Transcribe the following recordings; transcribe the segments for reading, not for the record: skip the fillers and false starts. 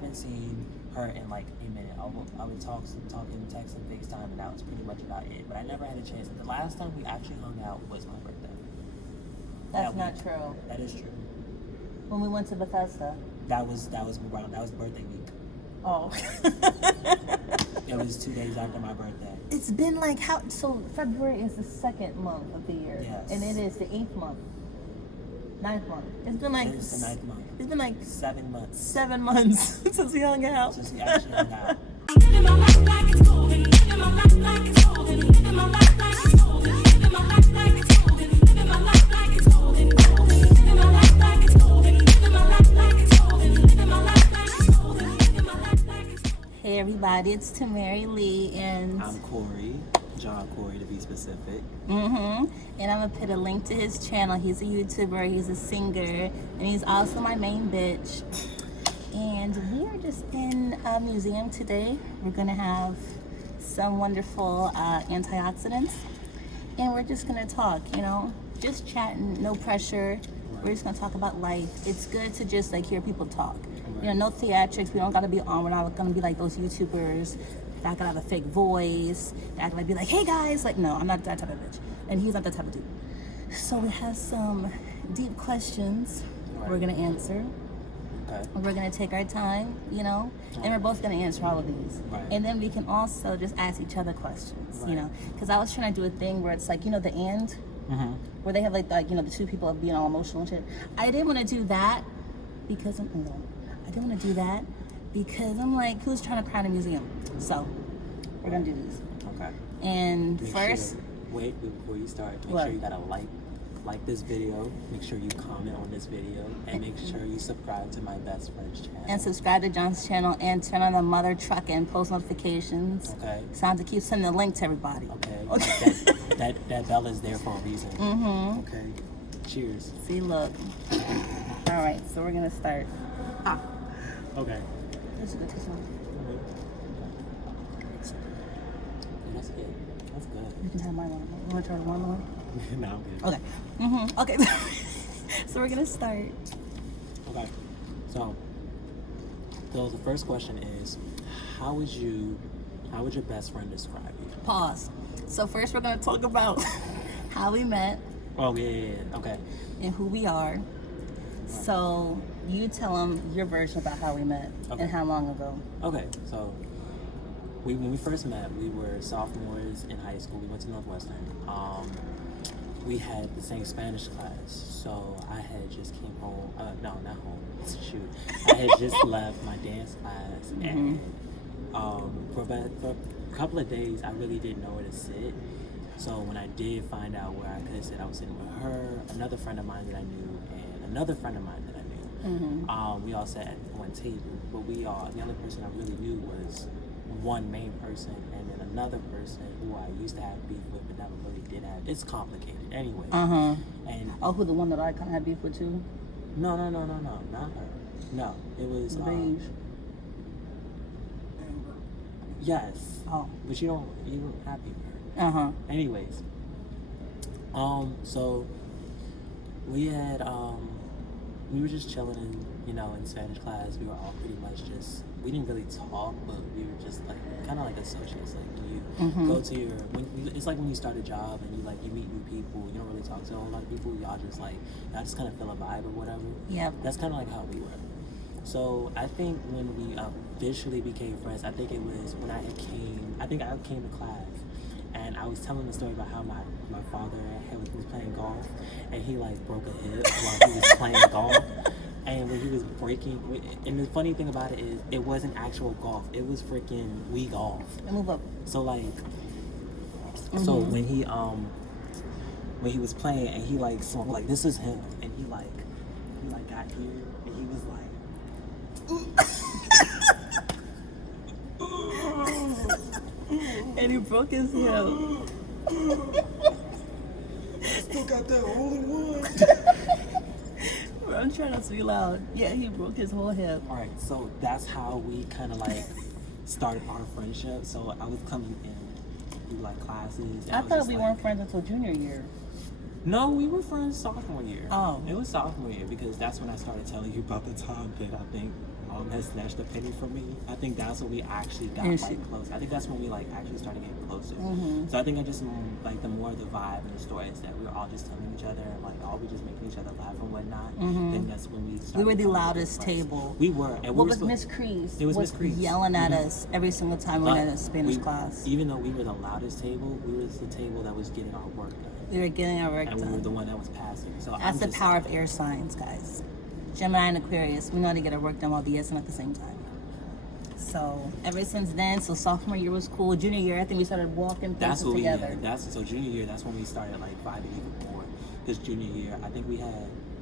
haven't seen her in like a minute. I would talk and text and FaceTime, and that was pretty much about it. But I never had a chance. The last time we actually hung out was my birthday. That's not true. That is true. When we went to Bethesda. That was birthday week. Oh. It was 2 days after my birthday. It's been like so February is the 2nd month of the year. Yes. And it is the 8th month. 9th month. It's been like It's the 9th month. It's been like 7 months. 7 months since we hung out. Since we actually hung out. Living my life like it's golden. Living my life like it's golden. Living my life like it's golden. Living my life like it's golden. Living my life like it's golden. Living my life like it's golden. Living my life like it's golden. Living my life like it's golden. Living my life like it's golden. Hey everybody, it's tamerilee and I'm Corey. John Corey to be specific. and I'm gonna put a link to his channel. He's a YouTuber, he's a singer, and he's also my main bitch. And we are just in a museum today. We're gonna have some wonderful antioxidants, and we're just gonna talk, just chatting, no pressure. We're just gonna talk about life. It's good to just like hear people talk. No theatrics. We don't gotta be on. We're not gonna be like those YouTubers. Not gonna have a fake voice. Not gonna be like, hey guys. Like, no, I'm not that type of bitch, and he's not that type of dude. So we have some deep questions we're gonna answer. Okay. We're gonna take our time, and we're both gonna answer all of these. Right. And then we can also just ask each other questions, because I was trying to do a thing where it's like, the end, where they have like the two people being all emotional and shit. I didn't want to do that because I'm like, who's trying to cry in a museum? So we're gonna do these. Okay. And first, wait before you start. Make sure you gotta like this video. Make sure you comment on this video, and make sure you subscribe to my best friend's channel. And subscribe to John's channel, and turn on the mother truck and post notifications. Okay. So I have to keep sending the link to everybody. Okay. that bell is there for a reason. Okay. Cheers. See, look. All right, so we're gonna start. Okay. This is good. That's good. That's good. You can have my one. You want to try the one more? No, I'm good. Okay. Okay. So we're gonna start. Okay. So the first question is, how would your best friend describe you? Pause. So first we're gonna talk about how we met. Oh yeah. Okay. And who we are. So you tell them your version about how we met and how long ago. Okay. So when we first met, we were sophomores in high school. We went to Northwestern. We had the same Spanish class. So I had just came home. No, not home. Shoot. I had just left my dance class, and for a couple of days, I really didn't know where to sit. So when I did find out where I could sit, I was sitting with her, another friend of mine that I knew, and another friend of mine that I knew. We all sat at one table, but the other person I really knew was one main person, and then another person who I used to have beef with, but never really did have. It's complicated anyway. And who the one that I kind of had beef with too? No, not her. No, it was the beige. Yes. Oh, but you don't have beef with her. Anyways, so we had we were just chilling in Spanish class. We were all pretty much we didn't really talk, but we were just like kind of like associates. Like when you go to it's like when you start a job and you meet new people. You don't really talk to a whole lot of people. Y'all just kind of feel a vibe or whatever. Yeah. That's kind of like how we were. So I think when we officially became friends, I think it was when I came to class, and I was telling the story about how my father was playing golf, and he broke a hip while he was playing golf. And when he was breaking, and the funny thing about it is, it wasn't actual golf. It was freaking Wii golf. Move up. So so when he was playing, and he swung this is him, and he got here, and he was and he broke his hip. Still got that hole in one. I'm trying not to be loud. Yeah, he broke his whole hip. All right, so that's how we kind of started our friendship. So I was coming in through classes. I thought we weren't friends until junior year. No, we were friends sophomore year. Oh. It was sophomore year because that's when I started telling you about the time that I think had snatched a penny from me. I think that's when we actually got close. I think that's when we actually started getting closer. So I think I just the more the vibe and the stories that we were all just telling each other, all we just making each other laugh and whatnot. Then that's when we started. We were the loudest table. We were. And what was Miss Crease? It was Miss Crease yelling at us every single time we had a Spanish class. Even though we were the loudest table, we were the table that was getting our work done. We were getting our work and done. We were the one that was passing. So that's the power of air signs, guys. Gemini and Aquarius, we know how to get our work done while BSing at the same time. So ever since then, so sophomore year was cool. Junior year, I think we started walking places together. So junior year, that's when we started vibing even more. Because junior year, I think we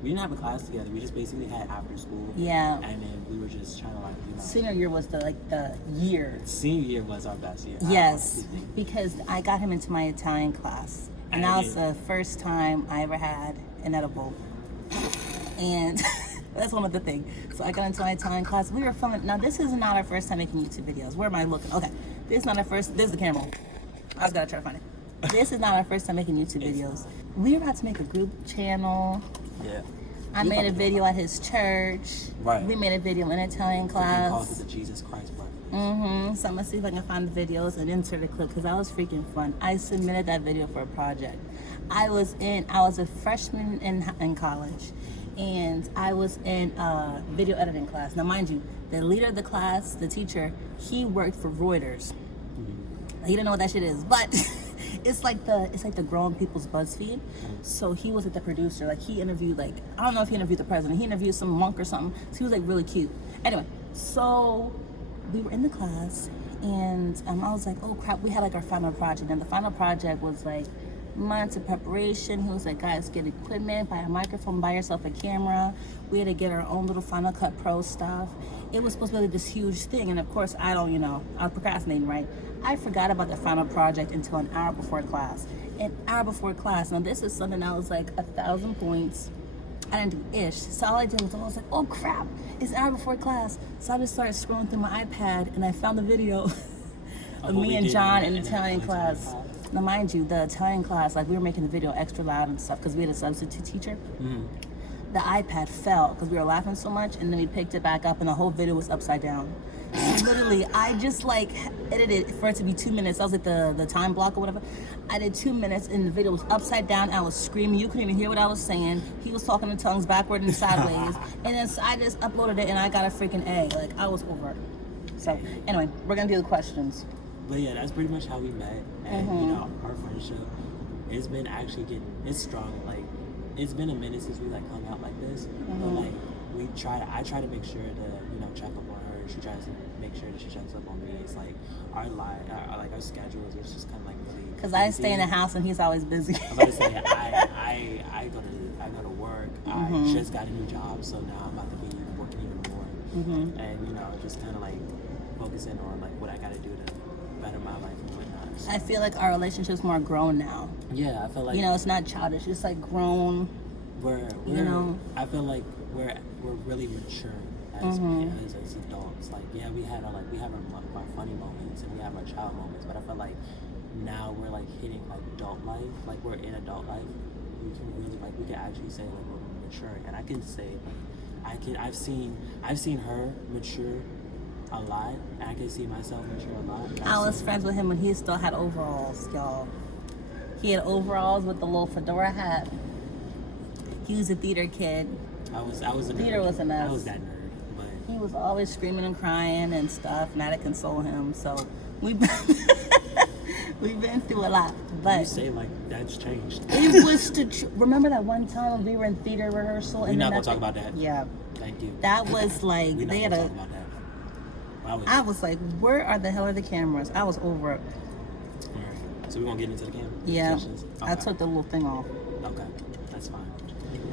didn't have a class together. We just basically had after school. Yeah. And then we were just trying to Senior year was the year. Senior year was our best year. Yes, because I got him into my Italian class, and that was the first time I ever had an edible. And that's one other thing. So I got into my Italian class. We were filming. Now this is not our first time making YouTube videos. Where am I looking? Okay, this is not our first. This is the camera. I was gonna try to find it. This is not our first time making YouTube videos. We were about to make a group channel. Yeah. I made a video at his church. Right. We made a video in Italian class. Called it the Jesus Christ Brothers. So I'm gonna see if I can find the videos and insert a clip because that was freaking fun. I submitted that video for a project. I was a freshman in college, and I was in a video editing class. Now, mind you, the leader of the class, the teacher, he worked for Reuters. He didn't know what that shit is, but it's like the grown people's BuzzFeed. So he was the producer. He interviewed I don't know if he interviewed the president. He interviewed some monk or something. So he was really cute. Anyway, so we were in the class, and I was like, oh crap, we had our final project, and the final project was months of preparation. He was like, guys, get equipment, buy a microphone, buy yourself a camera. We had to get our own little Final Cut Pro stuff. It was supposed to be this huge thing, and of course I don't, I was procrastinating, right? I forgot about the final project until an hour before class. An hour before class. Now this is something that was 1,000 points. I didn't do ish. So all I did was I was like, oh crap, it's an hour before class. So I just started scrolling through my iPad, and I found the video of me and John in Italian class. Now mind you, the Italian class, we were making the video extra loud and stuff because we had a substitute teacher. The iPad fell because we were laughing so much, and then we picked it back up and the whole video was upside down. So literally, I just edited for it to be 2 minutes. I was the time block or whatever. I did 2 minutes and the video was upside down. I was screaming. You couldn't even hear what I was saying. He was talking in tongues backward and sideways. And then I just uploaded it and I got a freaking A. I was over it. So anyway, we're gonna do the questions. But yeah, that's pretty much how we met. And our friendship, it's been it's strong. It's been a minute since we hung out like this. But I try to make sure to check up on her. She tries to make sure that she checks up on me. It's our schedules is just kind of really. Because I stay in the house and he's always busy. I'm about to say I go to work. I just got a new job, so now I'm about to be working even more. And just kind of focusing on what I got to do to better my life and whatnot. So. I feel like our relationship's more grown now. Yeah, I feel like it's not childish. It's grown. I feel like we're really mature as adults. We have our funny moments and we have our child moments, but I feel like now we're hitting adult life. We're in adult life. We can really we can actually say we're maturing, and I can say I've seen her mature a lot, and I can see myself mature a lot. I was friends with him when he still had overalls, y'all. He had overalls with the little fedora hat. He was a theater kid. I was a nerd. Theater was a mess. I was that nerd, but he was always screaming and crying and stuff, and I had to console him. So we've been through a lot. But you say that's changed. It was remember that one time when we were in theater rehearsal? We're not gonna talk about that. Yeah. Thank you. That was they had a. I was like, where are the hell are the cameras? I was over it. All right. So we're gonna get into the camera. Yeah. Okay. I took the little thing off. Okay, that's fine.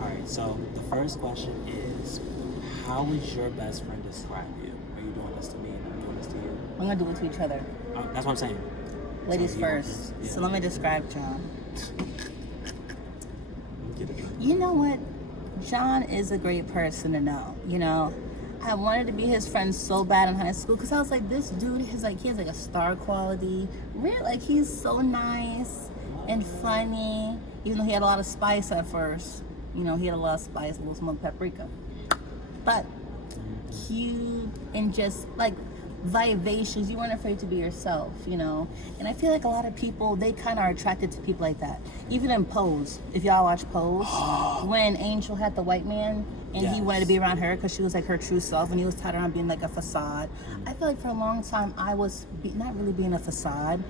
All right. So the first question is, how would your best friend describe you? Are you doing this to me? Or are you doing this to you? I'm gonna do it to each other. That's what I'm saying. Ladies so first. Yeah. So let me describe John. Get it. You know what? John is a great person to know. I wanted to be his friend so bad in high school because I was like, this dude is he has a star quality. Really, he's so nice and funny. Even though he had a lot of spice at first, he had a lot of spice, a little smoked paprika. But cute and just like vivacious. You weren't afraid to be yourself, you know. And I feel like a lot of people, they kind of are attracted to people like that. Even in Pose, if y'all watch Pose, when Angel had the white man and he wanted to be around her because she was like her true self, and he was tied around being like a facade. I feel like for a long time I was not really being a facade,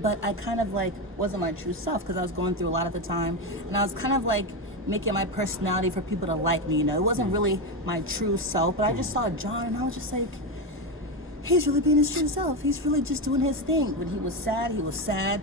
but I kind of like wasn't my true self because I was going through a lot at the time, and I was kind of like making my personality for people to like me, you know. It wasn't really my true self, but I just saw John and I was just like, he's really being his true self. He's really just doing his thing. When he was sad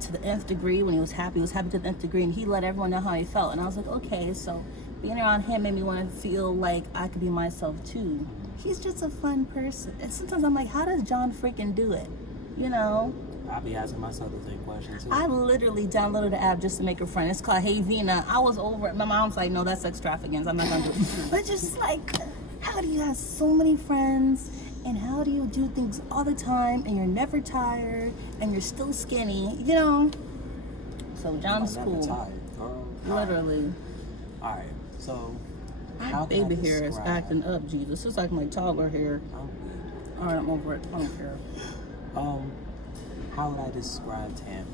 to the nth degree. When he was happy to the nth degree, and he let everyone know how he felt. And I was like, okay, so being around him made me want to feel like I could be myself too. He's just a fun person. And sometimes I'm like, how does John freaking do it? You know? I'll be asking myself the same question too. I literally downloaded the app just to make a friend. It's called Hey Vina. I was over it. My mom's like, no, that's extravagance. I'm not gonna do it. But just like, how do you have so many friends? And how do you do things all the time? And you're never tired. And you're still skinny. You know? So John's I'm never cool. tired, girl. Literally. All right. So, My how can I baby hair is describe- acting up, Jesus. It's like my toddler hair. I'm weak. All right, I'm over it. I don't care. How would I describe Tammy?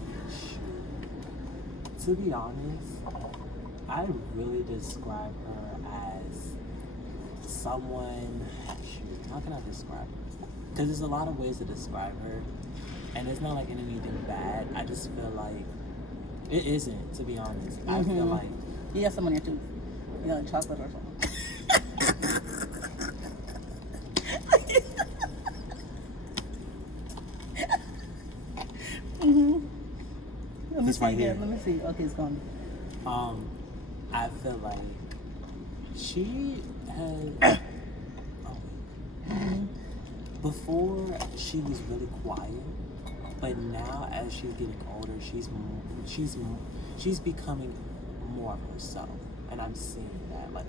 To be honest, I really describe her as someone. Shoot, how can I describe her? Because there's a lot of ways to describe her, and it's not like anything bad. I just feel like it isn't. To be honest, I feel like You got some on your tooth. You got like chocolate or something. Let me It's see right again. here. Let me see. Okay, it's gone. I feel like she has. Before she was really quiet, but now as she's getting older, she's becoming more of herself, and I'm seeing that. Like,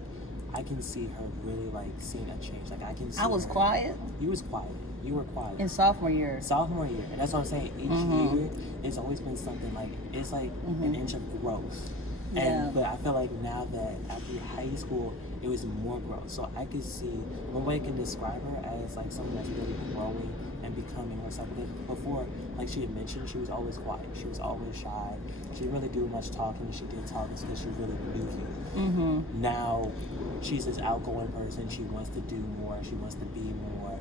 I can see her really like seeing a change. Like I can see. I was her- quiet You was quiet. You were quiet. in sophomore year. Sophomore year, and that's what I'm saying. Each year, it's always been something like it's like an inch of growth. Yeah. And but I feel like now that after high school, it was more growth. So I could see one way I can describe her as like someone that's really growing and becoming herself. Because before, like she had mentioned, she was always quiet. She was always shy. She didn't really do much talking. She did talk because she really knew you. Now, she's this outgoing person. She wants to do more. She wants to be more.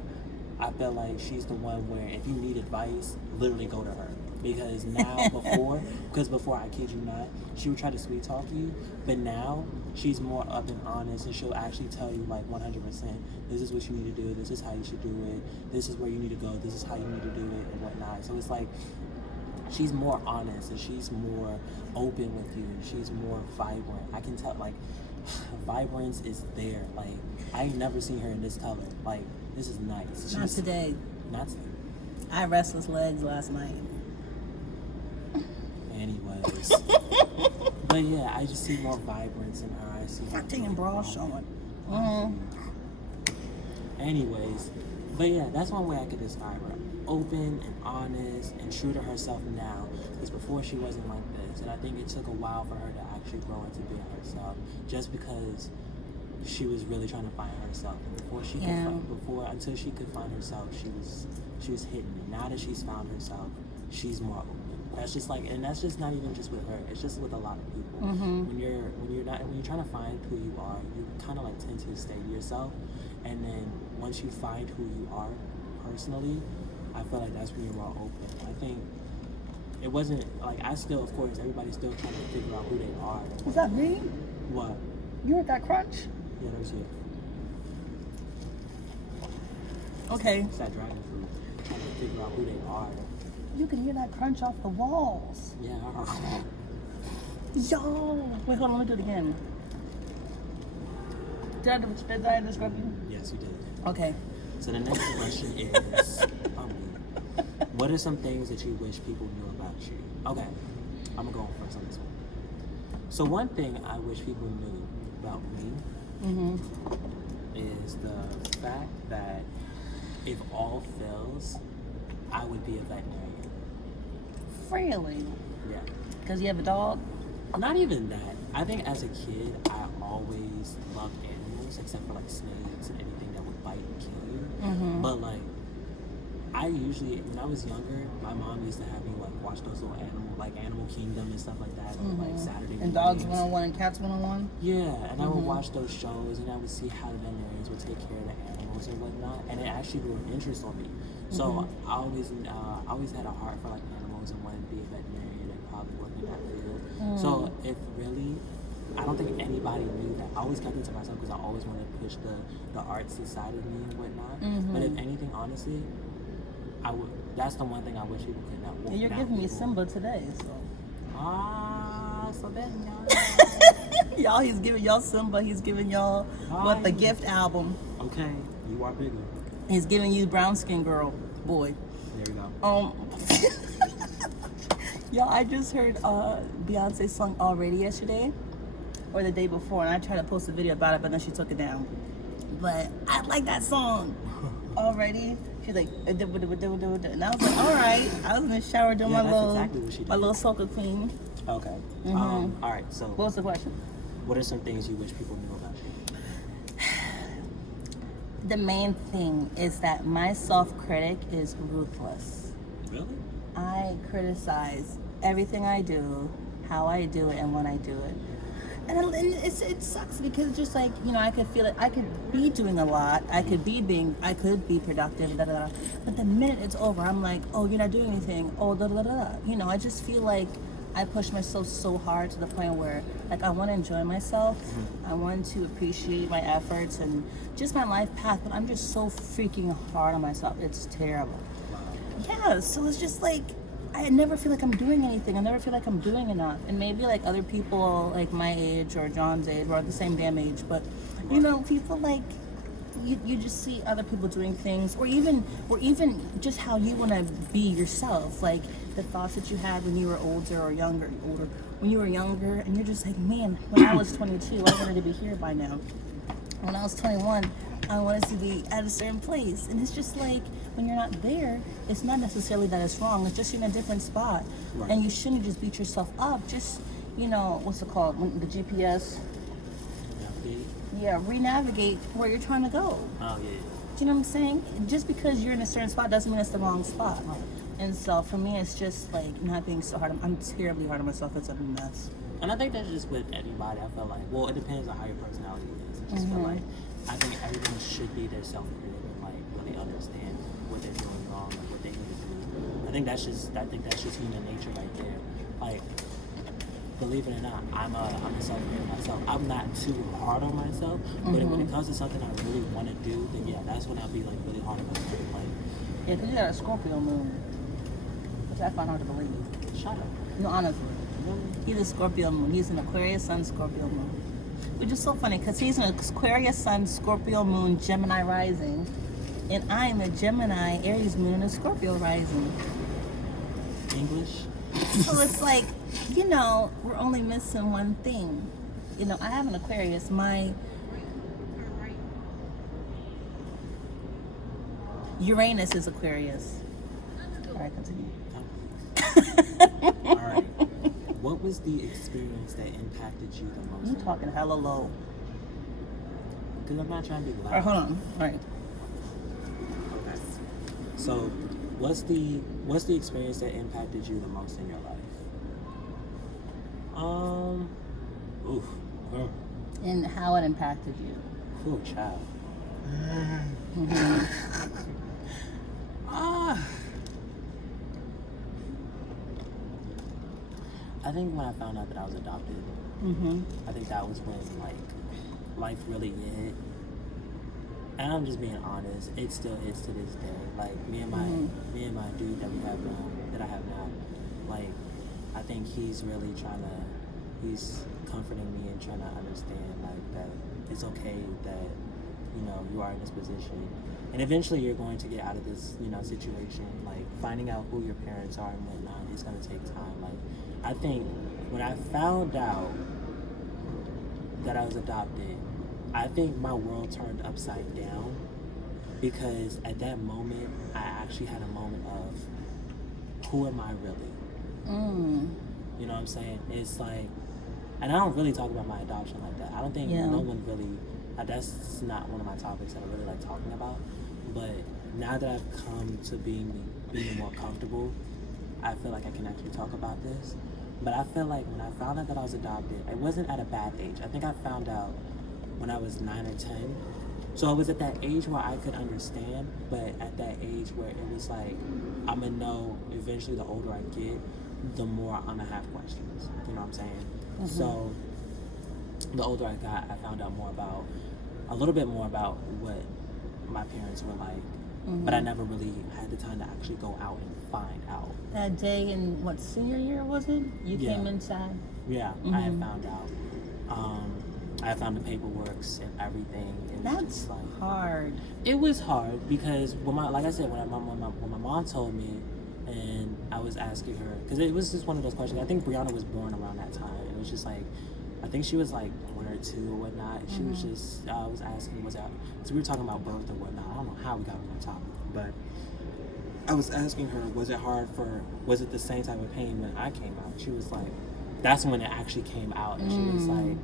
I feel like she's the one where if you need advice, literally go to her. Because now, before, I kid you not, she would try to sweet talk you, but now she's more up and honest, and she'll actually tell you like 100%, this is what you need to do, this is how you should do it, this is where you need to go, this is how you need to do it, and whatnot. So it's like, she's more honest, and she's more open with you, and she's more vibrant. I can tell, like, vibrance is there. Like, I ain't never seen her in this color. Like, this is nice. Not today. Not today. I had restless legs last night. Anyways. But yeah, I just see more vibrance in her. I see her Stop taking really bras growing. showing. Anyways, but yeah, that's one way I could describe her. Open and honest and true to herself now. Because before she wasn't like this. And I think it took a while for her to actually grow into being herself. Just because she was really trying to find herself. And before she until she could find herself, she was hidden. And now that she's found herself, she's more open. That's just like, and that's just not even just with her. It's just with a lot of people. When you're trying to find who you are, you kind of like tend to stay to yourself, and then once you find who you are personally, I feel like that's when you're more open. I think it wasn't like I still, of course, everybody's still trying to figure out who they are. Was that me? What? You heard that crunch? Yeah, there's it. Okay. It's that dragon fruit. Trying to figure out who they are. You can hear that crunch off the walls. Yeah. Yo! Wait, hold on, let me do it again. Did I describe you? Yes, you did. Okay. So the next question is, what are some things that you wish people knew about you? Okay, I'm gonna go first on this one. So one thing I wish people knew about me is the fact that if all fails, I would be a veterinarian. Really? Yeah. Because you have a dog? Not even that. I think as a kid, I always loved animals, except for like snakes and anything that would bite and kill you. Mm-hmm. But like, I usually, when I was younger, my mom used to have me like watch those little Animal Kingdom and stuff like that, or like Saturday And Dogs evenings. 101 and Cats 101. Yeah, and I would watch those shows, and I would see how the veterinarians would take care of the animals and whatnot, and it actually grew an interest on me. So I always had a heart for like animals and wanted to be a veterinarian and probably work in that field. So if really, I don't think anybody knew that. I always kept it to myself because I always wanted to push the artsy side of me and whatnot. But if anything, honestly, I would. That's the one thing I wish people could know. And you're giving me Simba today, so. So then Y'all, he's giving y'all Simba. He's giving y'all what the gift album. okay, you are bigger. He's giving you Brown Skin Girl, boy. There you go. Y'all, I just heard Beyonce's song Already yesterday, or the day before, and I tried to post a video about it, but then she took it down. But I like that song already. She's like, and I was like, all right. I was in the shower doing Yeah, my that's little, exactly what she did. my little soca queen. Okay. All right. So, What was the question? what are some things you wish people knew about you? The main thing is that my self-critic is ruthless. Really? I criticize everything I do, how I do it, and when I do it. And it sucks because it's just like, you know, I could feel it. I could be doing a lot. I could be productive, da da da. But the minute it's over, I'm like, oh, you're not doing anything. Oh, da da da da. You know, I just feel like I push myself so hard to the point where, like, I want to enjoy myself. I want to appreciate my efforts and just my life path. But I'm just so freaking hard on myself. It's terrible. Yeah, so it's just like, I never feel like I'm doing anything. I never feel like I'm doing enough. And maybe like other people like my age or John's age, or the same damn age, but you know, people like you just see other people doing things, or even just how you want to be yourself, like the thoughts that you had when you were older, when you were younger, and you're just like, man, when I was 22, I wanted to be here by now. When I was 21, I wanted to be at a certain place. And it's just like, when you're not there, it's not necessarily that it's wrong. It's just you're in a different spot. Right. And you shouldn't just beat yourself up. Just, you know, what's it called? The GPS. Yeah, re-navigate where you're trying to go. Oh, yeah. Do you know what I'm saying? Just because you're in a certain spot doesn't mean it's the wrong spot. And so for me, it's just like not being so hard. I'm terribly hard on myself. It's a mess. And I think that's just with anybody. I feel like, well, it depends on how your personality is. I just feel like, I think everyone should be their self-critic and like really understand what they're doing wrong, like what they need to do. I think that's just human nature right there. Like, believe it or not, I'm a self-critic myself. I'm not too hard on myself, but when it comes to something I really want to do, then yeah, that's when I'll be like really hard on myself. Like, Yeah, because you got a Scorpio moon, which I find hard to believe. shut up. No, honestly. Really? He's a Scorpio moon. He's an Aquarius Sun Scorpio moon. Which is so funny because he's an Aquarius Sun Scorpio moon Gemini rising. And I am a Gemini Aries moon and a Scorpio rising. English? So it's like, you know, we're only missing one thing. You know, I have an Aquarius. My Uranus is Aquarius. All right, continue. All right. What was the experience that impacted you the most? You talking hella low. Because I'm not trying to be loud. All right, hold on. All right. Okay. So, what's the experience that impacted you the most in your life? Oof. Oh. And how it impacted you. Ooh, child. I think when I found out that I was adopted, I think that was when like life really hit. And I'm just being honest, it still hits to this day. Like me and my dude that I have now, like I think he's really he's comforting me and trying to understand like that it's okay that, you know, you are in this position. And eventually you're going to get out of this, you know, situation. Like finding out who your parents are and whatnot, it's gonna take time. Like I think when I found out that I was adopted, I think my world turned upside down because at that moment, I actually had a moment of, who am I really? You know what I'm saying? It's like, and I don't really talk about my adoption like that. I don't think no one really That's not one of my topics that I really like talking about. But now that I've come to being more comfortable, I feel like I can actually talk about this. But I feel like when I found out that I was adopted, it wasn't at a bad age. I think I found out when I was 9 or 10. So it was at that age where I could understand, but at that age where it was like, I'm gonna know eventually the older I get, the more I'm gonna have questions. You know what I'm saying? Mm-hmm. So the older I got, I found out a little bit more about what my parents were like. Mm-hmm. But I never really had the time to actually go out and find out. That day in what, senior year was it? You Yeah. came inside? Yeah, I had found out. I found the paperwork and everything. It was That's just like, hard. it was hard because like I said, when my mom told me, and I was asking her, because it was just one of those questions. I think Brianna was born around that time. It was just like, I think she was like 1 or 2 or whatnot. She was just, I was asking, so we were talking about birth or whatnot. I don't know how we got on that topic, but I was asking her, was it the same type of pain when I came out? She was like, that's when it actually came out. And she was like,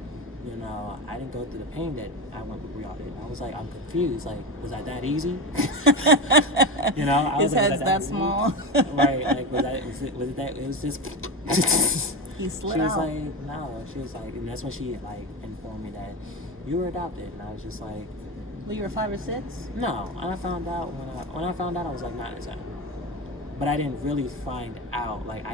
you know, I didn't go through the pain that I went with Brianna. And I was like, I'm confused. Like, was I that easy? You know, I His was like, head's that small. Right, like, was it that, it was just, He slid she was out. like, no. She was like, and that's when she, like, informed me that you were adopted. And I was just like, Well, you were 5 or 6? no. And I found out, when I found out, I was like 9 or 10. But I didn't really find out, like,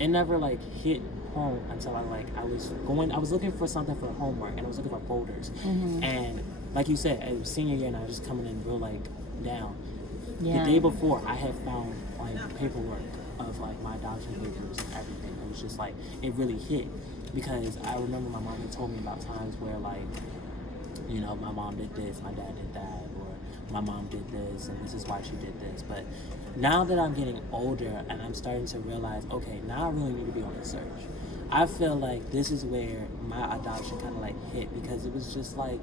it never, like, hit home until I was looking for something for homework, and I was looking for folders. And like you said, it was senior year, and I was just coming in real, like, down. Yeah. The day before, I had found, like, paperwork of, like, my adoption papers and everything. It was just, like, it really hit, because I remember my mom had told me about times where, like, you know, my mom did this, my dad did that, or my mom did this, and this is why she did this. But now that I'm getting older and I'm starting to realize, okay, now I really need to be on the search. I feel like this is where my adoption kind of like hit, because it was just like,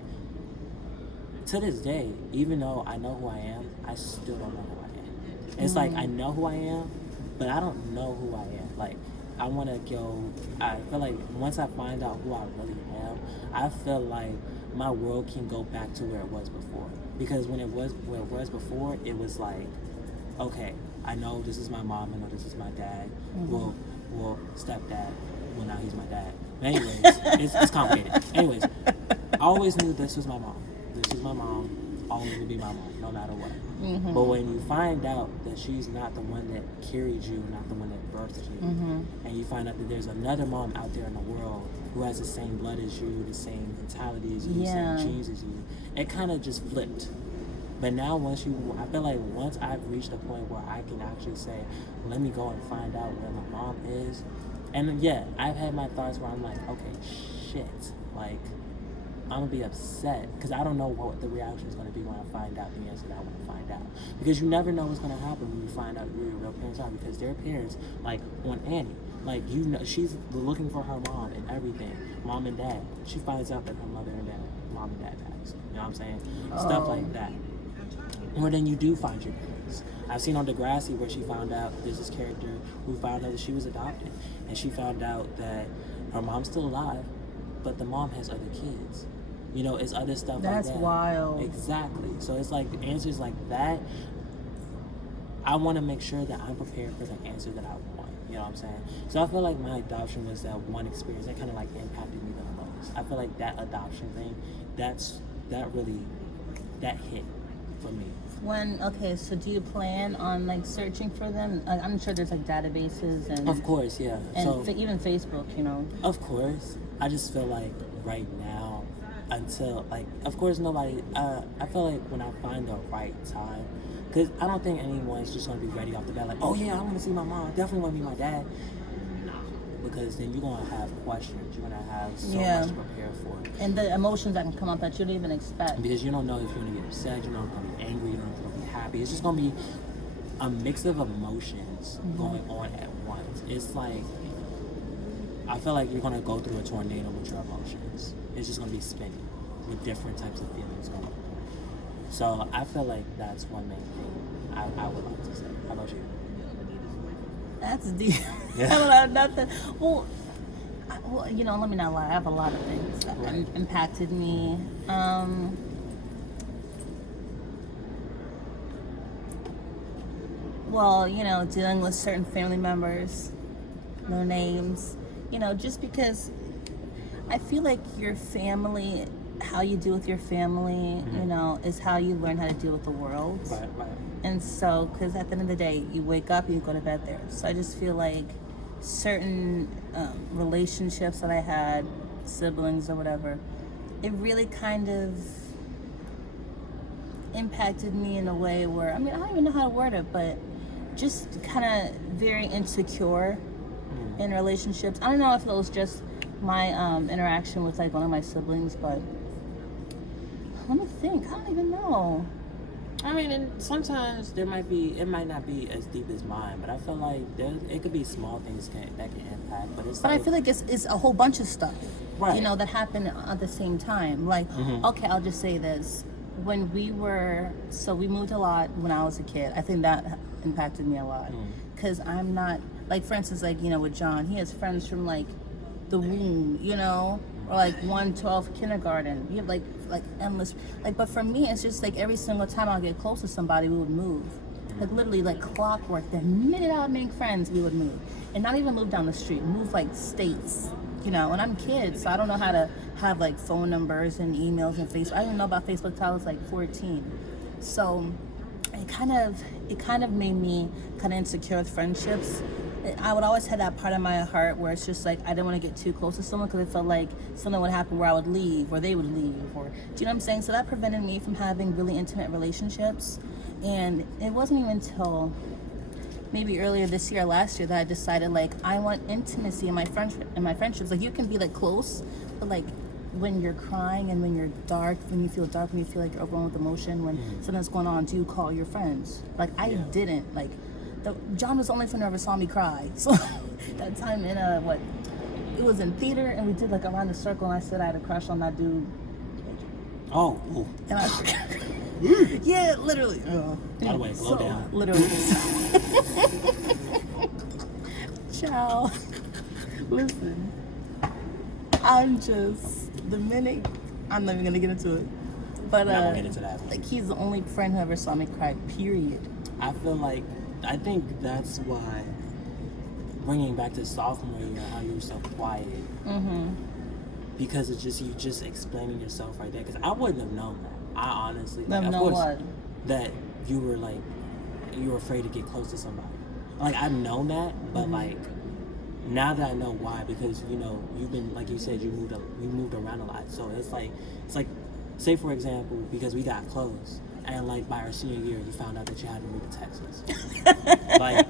to this day, even though I know who I am, I still don't know who I am. It's like, I know who I am, but I don't know who I am. Like, I want to I feel like once I find out who I really am, I feel like my world can go back to where it was before. Because when it was where it was before, it was like, okay, I know this is my mom, I know this is my dad, well, stepdad, well, now he's my dad. But anyways, it's complicated. Anyways, I always knew this was my mom. This is my mom, always will be my mom, no matter what. But when you find out that she's not the one that carried you, not the one that birthed you, and you find out that there's another mom out there in the world who has the same blood as you, the same mentality as you, the same genes as you, it kind of just flipped. But now I feel like once I've reached a point where I can actually say, let me go and find out where my mom is. And yeah, I've had my thoughts where I'm like, okay, shit, like, I'm gonna be upset because I don't know what the reaction is gonna be when I find out the answer that I want to find out. Because you never know what's gonna happen when you find out who your real parents are. Because their parents, like on Annie, like, you know, she's looking for her mom and everything, mom and dad. She finds out that her mom and dad passed. You know what I'm saying? Stuff like that. Or then you do find your parents. I've seen on Degrassi where she found out, there's this character who found out that she was adopted, and she found out that her mom's still alive, but the mom has other kids. You know, it's other stuff like that. That's wild. Exactly. So it's like the answers like that. I want to make sure that I'm prepared for the answer that I want. You know what I'm saying? So I feel like my adoption was that one experience that kind of like impacted me the most. I feel like that adoption thing, that hit for me. So do you plan on like searching for them? I'm sure there's like databases and Of course, yeah. and even Facebook, you know. Of course. I just feel like right now, until, like, of course nobody, I feel like when I find the right time, because I don't think anyone's just going to be ready off the bat, like, oh yeah, I want to see my mom, I definitely want to meet my dad. Nah, because then you're going to have questions, you're going to have so much to prepare for. And the emotions that can come up that you don't even expect. Because you don't know if you're going to get upset, you don't know if you're going to be angry, you don't know if you're going to be happy. It's just going to be a mix of emotions going on at once. It's like, I feel like you're going to go through a tornado with your emotions. It's just going to be spinning with different types of feelings going on. So I feel like that's one main thing I would like to say. How about you? That's deep. Yeah. I don't have nothing. Well, Well, let me not lie. I have a lot of things that Right. impacted me. Well, dealing with certain family members, no names, just because I feel like your family, how you deal with your family, is how you learn how to deal with the world. Right, right. And so, because at the end of the day, you wake up and you go to bed there. So I just feel like certain relationships that I had, siblings or whatever, it really kind of impacted me in a way where, I don't even know how to word it, but just kind of very insecure in relationships. I don't know if it was just my interaction with like one of my siblings, but let me think. I don't even know. I mean, and sometimes it might not be as deep as mine, but I feel like it could be small things that can impact. But I feel like it's a whole bunch of stuff, right. That happened at the same time. Like, okay, I'll just say this. When we moved a lot when I was a kid. I think that impacted me a lot. Because I'm not, like, for instance, like, with John, he has friends from, like, the womb, or, like, 1-12 kindergarten. You have, like endless, like, but for me, it's just, like, every single time I'll get close to somebody, we would move. Like, literally, like, clockwork. The minute I would make friends, we would move. And not even move down the street, move, like, states. And I'm a kid, so I don't know how to have like phone numbers and emails and Facebook. I didn't know about Facebook until I was like 14. So it kind of made me kind of insecure with friendships. I would always have that part of my heart where it's just like I didn't want to get too close to someone because it felt like something would happen where I would leave or they would leave, or do you know what I'm saying? So that prevented me from having really intimate relationships. And it wasn't even until maybe earlier this year or last year that I decided like I want intimacy in my friendships. Like you can be like close, but like when you're crying and when you're dark, when you feel like you're overwhelmed with emotion, when something's going on, do you call your friends? Like I didn't. Like John was the only friend who ever saw me cry. So that time in it was in theater and we did like around the circle and I said I had a crush on that dude. Oh. Ooh. And yeah, literally. By the way, slow down. Literally. Ciao. Listen, I'm not even gonna get into it. But Not gonna get into that. like he's the only friend who ever saw me cry. Period. I think that's why, bringing back to sophomore year, how you were so quiet. Because it's just you just explaining yourself right there. Because I wouldn't have known that. I honestly, like, of course, what? that you were afraid to get close to somebody. Like I've known that, but like now that I know why, because you've been, like you said, you moved around a lot. So it's like say for example, because we got close, and like by our senior year, you found out that you had to move to Texas. Like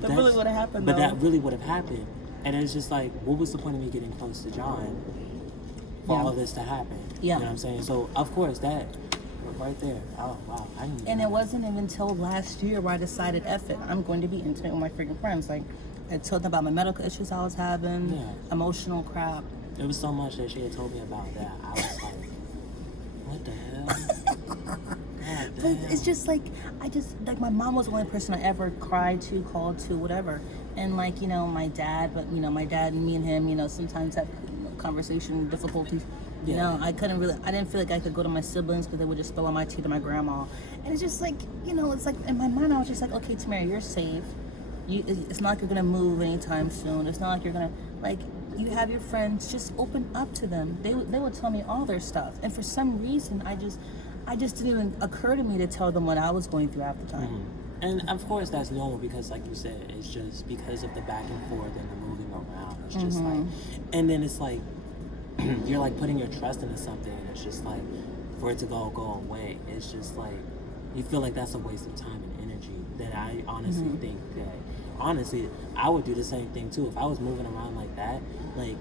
that really would have happened. But though. that really would have happened, and it's just like, what was the point of me getting close to John for all of this to happen? Yeah. You know what I'm saying? So of course that right there. Oh wow, I didn't. And it wasn't even until last year where I decided, F it, I'm going to be intimate with my freaking friends. Like, I told them about my medical issues I was having, emotional crap. There was so much that she had told me about that. I was like, what the hell? God But damn. it's just like, my mom was the only person I ever cried to, called to, whatever. And like, my dad, but my dad and me and him, sometimes have conversation difficulties. I didn't feel like I could go to my siblings because they would just spill on my tea to my grandma. And it's just like, it's like in my mind I was just like, okay, Tamara, you're safe. It's not like you're gonna move anytime soon. It's not like you're gonna, like, you have your friends, just open up to them. They would tell me all their stuff. And for some reason, I just didn't even occur to me to tell them what I was going through half the time. And of course that's normal because, like you said, it's just because of the back and forth and the moving around. It's just like, and then it's like, you're like putting your trust into something and it's just like, for it to go away, it's just like, you feel like that's a waste of time and energy. That I honestly think that, honestly, I would do the same thing too. If I was moving around like that, like,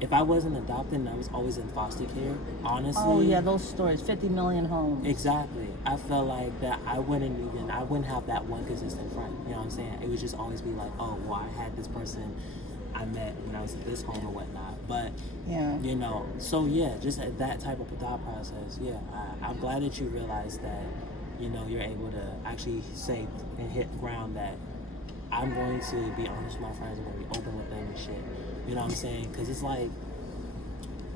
if I wasn't adopted and I was always in foster care, honestly. Oh yeah, those stories, 50 million homes. Exactly. I felt like that I wouldn't have that one consistent friend. You know what I'm saying? It would just always be like, oh, well, I had this person I met when I was at this home or whatnot. But, so yeah, just that type of thought process, I'm glad that you realized that, you're able to actually say and hit ground that I'm going to be honest with my friends. I'm going to be open with them and shit. You know what I'm saying? Because it's like,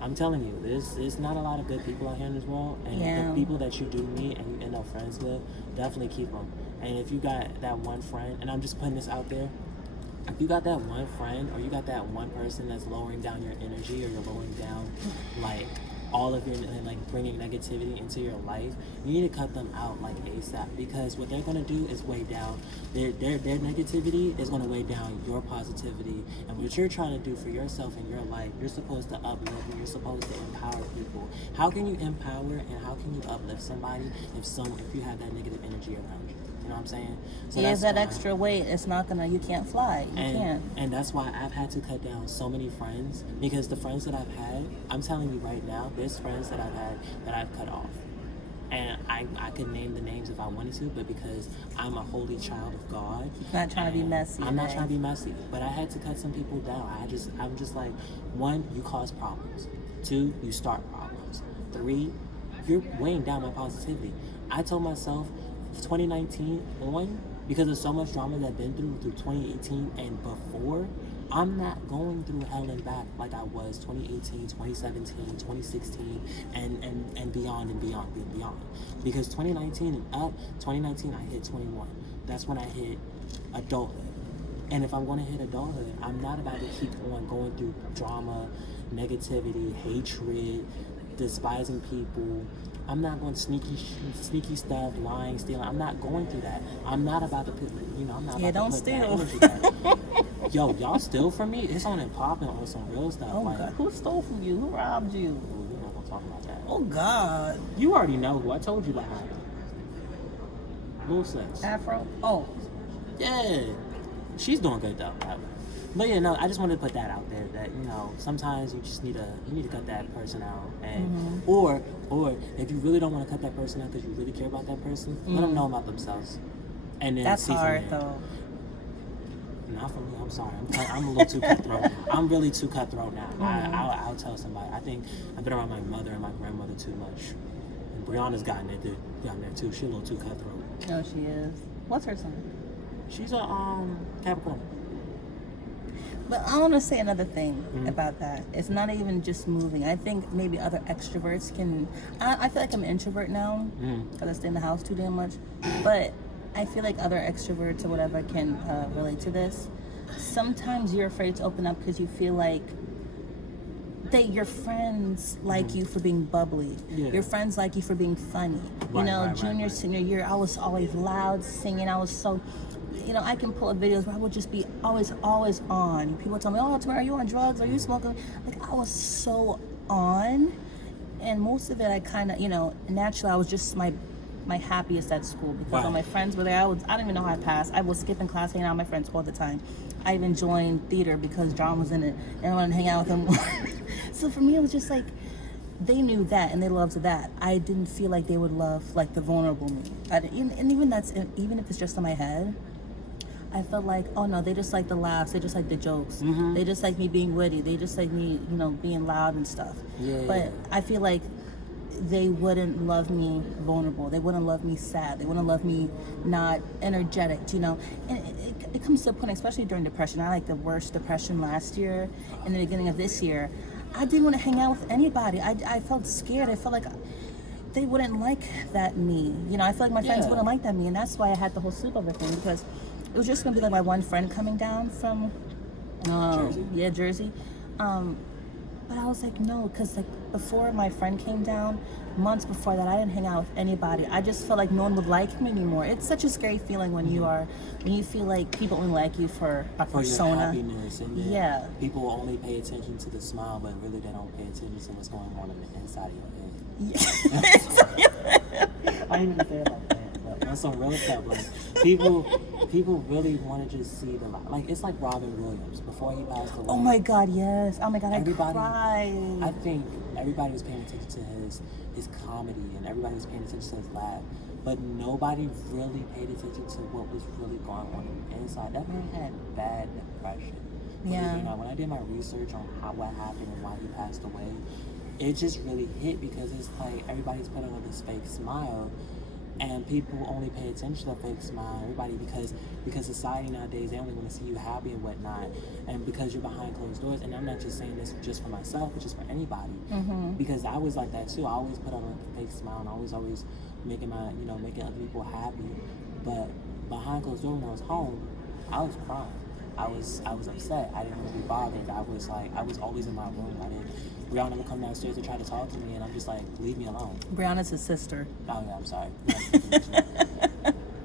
I'm telling you, there's not a lot of good people out here in this world, and the people that you do meet and you end up friends with, definitely keep them. And if you got that one friend, and I'm just putting this out there, if you got that one friend or you got that one person that's lowering down your energy, or you're lowering down like all of your, and like bringing negativity into your life, you need to cut them out like ASAP, because what they're going to do is weigh down their negativity is going to weigh down your positivity. And what you're trying to do for yourself in your life, you're supposed to uplift and you're supposed to empower people. How can you empower and how can you uplift somebody if you have that negative energy around you? You know what I'm saying? So yeah, that extra weight, it's not gonna, you can't fly. You can't. And that's why I've had to cut down so many friends, because the friends that I've had, I'm telling you right now, there's friends that I've had that I've cut off. And I could name the names if I wanted to, but because I'm a holy child of God. Not trying to be messy. I'm not trying to be messy, but I had to cut some people down. I'm just like, 1, you cause problems. 2, you start problems. 3, you're weighing down my positivity. I told myself 2019 on, because of so much drama that I've been through 2018 and before, I'm not going through hell and back like I was 2018, 2017, 2016, and beyond and beyond and beyond. Because 2019 and up, 2019 I hit 21. That's when I hit adulthood. And if I'm going to hit adulthood, I'm not about to keep on going through drama, negativity, hatred, despising people. I'm not going sneaky stuff, lying, stealing. I'm not going through that. I'm not about to put, I'm not about don't to put steal. that energy back. Yo, y'all steal from me? It's on and popping on some real stuff. Oh like, God, who stole from you? Who robbed you? Ooh, we're not going to talk about that. Oh God. You already know who. I told you about him. Lil Sex. Afro. Oh. Yeah. She's doing good though. But yeah, no, I just wanted to put that out there that, sometimes you just need to cut that person out, and or if you really don't want to cut that person out because you really care about that person, let them know about themselves. And then That's see hard from there. though. Not for me. I'm sorry. I'm a little too cutthroat. I'm really too cutthroat now. I'll tell somebody. I think I've been around my mother and my grandmother too much. And Brianna's gotten there too. She's a little too cutthroat. No, she is. What's her sign? She's a Capricorn. But I want to say another thing about that. It's not even just moving. I think maybe other extroverts can. I feel like I'm an introvert now because I stay in the house too damn much. But I feel like other extroverts or whatever can relate to this. Sometimes you're afraid to open up because you feel like your friends like you for being bubbly. Yeah. Your friends like you for being funny. Junior, senior year, I was always loud singing. I was so. I can pull up videos where I would just be always on. People tell me, "Oh, Tamara, are you on drugs? Are you smoking?" Like, I was so on, and most of it, I kind of, naturally, I was just my happiest at school because all my friends were there. I don't even know how I passed. I was skipping class, hanging out with my friends all the time. I even joined theater because John was in it, and I wanted to hang out with him. So for me, it was just like, they knew that and they loved that. I didn't feel like they would love like the vulnerable me. And even if it's just in my head, I felt like, oh no, they just like the laughs, they just like the jokes, they just like me being witty, they just like me, being loud and stuff. But I feel like they wouldn't love me vulnerable, they wouldn't love me sad, they wouldn't love me not energetic, And it comes to a point, especially during depression. I had like the worst depression last year, in the beginning of this year. I didn't want to hang out with anybody. I felt scared. I felt like they wouldn't like that me. I feel like my friends wouldn't like that me, and that's why I had the whole sleepover thing, because it was just gonna be like my one friend coming down from Jersey. But I was like, no, because like before my friend came down, months before that, I didn't hang out with anybody. I just felt like no one would like me anymore. It's such a scary feeling when you feel like people only like you for a persona. Your happiness, and people only pay attention to the smile, but really they don't pay attention to what's going on in the inside of your head. I didn't even say about that. That's some real stuff. Like people really want to just see the light. Like it's like Robin Williams before he passed away. Oh my God, yes. Oh my God, I cried. I think everybody was paying attention to his comedy, and everybody was paying attention to his laugh, but nobody really paid attention to what was really going on in the inside. That man had bad depression. Yeah. When I did my research on what happened and why he passed away, it just really hit, because it's like everybody's putting on this fake smile. And people only pay attention to fake smile, everybody, because society nowadays, they only want to see you happy and whatnot, and because you're behind closed doors. And I'm not just saying this just for myself, but just for anybody, because I was like that too. I always put on a fake smile, and always making making other people happy, but behind closed doors when I was home, I was crying. I was upset. I didn't want to be bothered. I was always in my room. Brianna would come downstairs to try to talk to me, and I'm just like, leave me alone. Brianna's his sister. Oh yeah, I'm sorry.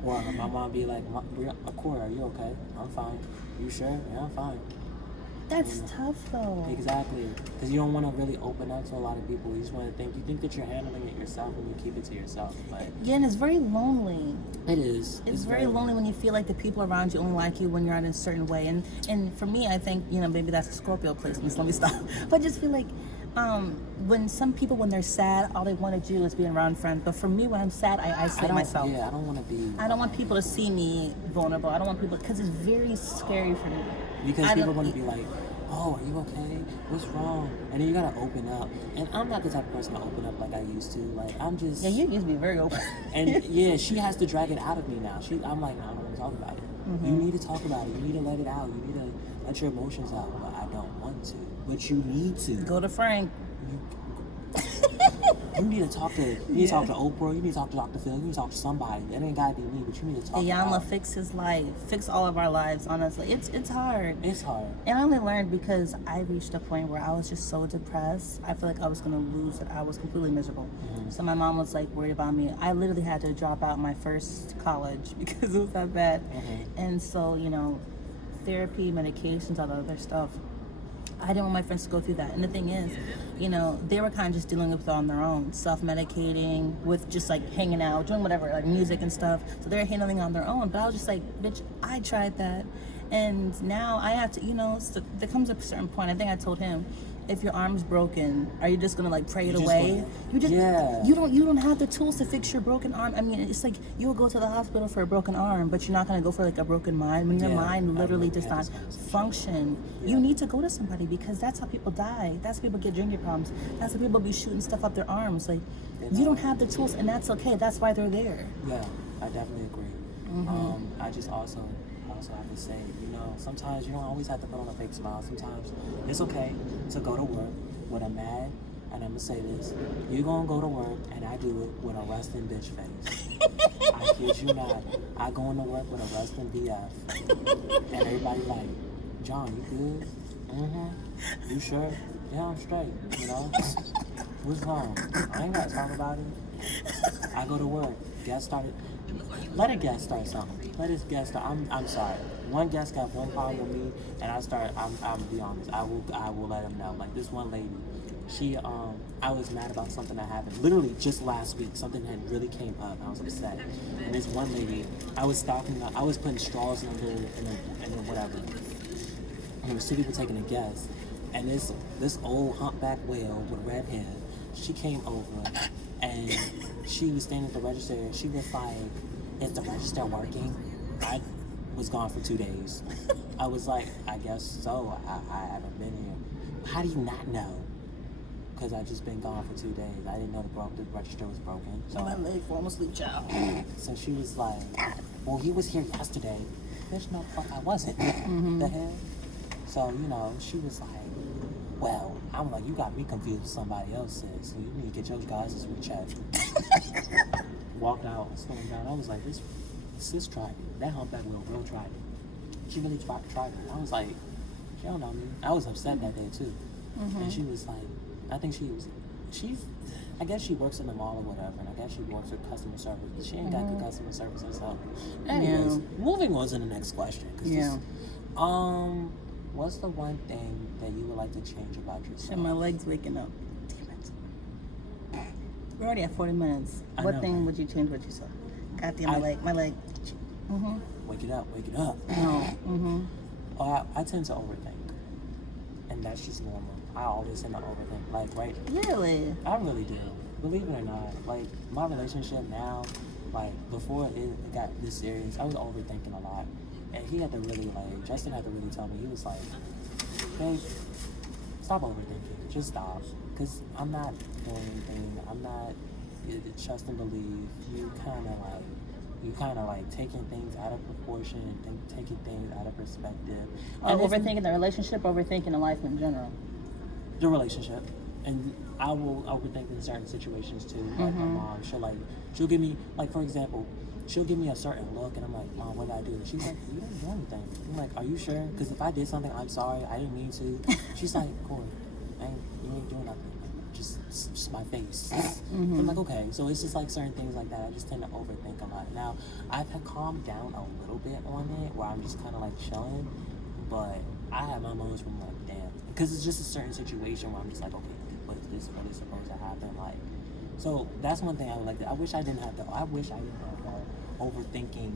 Or my mom be like, Corey, are you okay? I'm fine. You sure? Yeah, I'm fine. That's tough though. Exactly, because you don't want to really open up to a lot of people. You just want to you think that you're handling it yourself, and you keep it to yourself. But yeah, and it's very lonely. it is. It's very lonely when you feel like the people around you only like you when you're in a certain way. And for me, I think, maybe that's a Scorpio placement. Let me stop. But I just feel like when some people, when they're sad, all they want to do is be around friends. But for me, when I'm sad, I isolate myself. Yeah, I don't want to be. I don't want people to see me vulnerable. I don't want people, because it's very scary for me. Because people are going to be like, oh, are you okay? What's wrong? And then you got to open up. And I'm not the type of person to open up like I used to. Like, I'm just... Yeah, you used to be very open. And yeah, she has to drag it out of me now. I'm like, no, I don't want to talk about it. You need to talk about it. You need to let it out. You need to let your emotions out. But I don't want to. But you need to. Go to Frank. You need to talk to Oprah. You need to talk to Dr. Phil. You need to talk to somebody. It ain't gotta be me, but you need to talk. Iyanla fix his life, fix all of our lives. Honestly, it's hard. It's hard. And I only learned because I reached a point where I was just so depressed. I feel like I was gonna lose it. I was completely miserable. So my mom was like worried about me. I literally had to drop out my first college because it was that bad. And so therapy, medications, all the other stuff. I didn't want my friends to go through that. And the thing is, they were kind of just dealing with it on their own, self-medicating, with just like hanging out, doing whatever, like music and stuff. So they're handling it on their own. But I was just like, bitch, I tried that. And now I have to, so there comes a certain point. I think I told him, if your arm's broken, are you just gonna like pray it away? You don't have the tools to fix your broken arm. I mean, it's like you'll go to the hospital for a broken arm, but you're not gonna go for like a broken mind when your mind literally does not function. You need to go to somebody, because that's how people die. That's how people get drinking problems. That's how people be shooting stuff up their arms. Like, you don't have the tools, and that's okay. That's why they're there. Yeah, I definitely agree. I just also have to say, sometimes you don't always have to put on a fake smile. Sometimes it's okay to go to work with a mad, and I'm gonna say this, you're gonna go to work, and I do it with a resting bitch face. I kid you not. I go into work with a resting BF, and everybody like, John, you good? You sure? Yeah, I'm straight. What's wrong? I ain't gotta talk about it. I go to work. Guest started. Let a guest start something. Let his guest start. I'm sorry. One guest got one problem with me, and I'm be honest. I will let him know. Like this one lady, she I was mad about something that happened literally just last week. Something had really came up. I was upset. And this one lady, I was putting straws in the whatever. And there was two people taking a guess, and this old humpback whale with red hair, she came over, and she was standing at the register. She was like, "Is the register working?" I was gone for 2 days. I was like, "I guess so. I haven't been here." How do you not know? Because I just been gone for 2 days. I didn't know the register was broken. So my leg almost leaked out. So she was like, "Well, he was here yesterday." Bitch, no, fuck, I wasn't. The hell? So she was like, "Well," I'm like, "You got me confused with somebody else, sis. So you need to get your guys' rechecked." Walked out, slowing down. I was like, "This sis tried it. That humpback wheel real tried it. She really tried it." I was like, "She don't know me." I was upset that day too. And she was like, I guess she works in the mall or whatever, and I guess she works with customer service, but she ain't got good customer service herself. Anyways, moving on to the next question. What's the one thing that you would like to change about yourself? And my leg's waking up. Damn it. We're already at 40 minutes. What thing would you change about yourself? Goddamn, my leg. Wake it up. No. I tend to overthink, and that's just normal. I always tend to overthink. Like, right? Really? I really do. Believe it or not. Like, my relationship now, like, before it got this serious, I was overthinking a lot. And he had to really, Justin had to really tell me, he was like, "Babe, stop overthinking. Just stop. Because I'm not doing anything. I'm not trust and believe. You kind of like taking things out of proportion and taking things out of perspective. Or And it's overthinking the relationship, overthinking the life in general. the relationship. And I will overthink in certain situations too. Like my mom, she'll give me, like, for example, she'll give me a certain look and I'm like, Mom, what did I do? And she's like, you didn't do anything. I'm like, are you sure? Because if I did something, I'm sorry, I didn't mean to. She's like, Corey, you ain't doing nothing. Just my face. I'm like, okay. So it's just like certain things like that. I just tend to overthink a lot. Now, I've calmed down a little bit on it where I'm just kind of like chilling. But I have my moments where I'm like, damn. Because it's just a certain situation where I'm just like, okay, what is this really supposed to happen? Like, so that's one thing I would like to, I wish I didn't have overthinking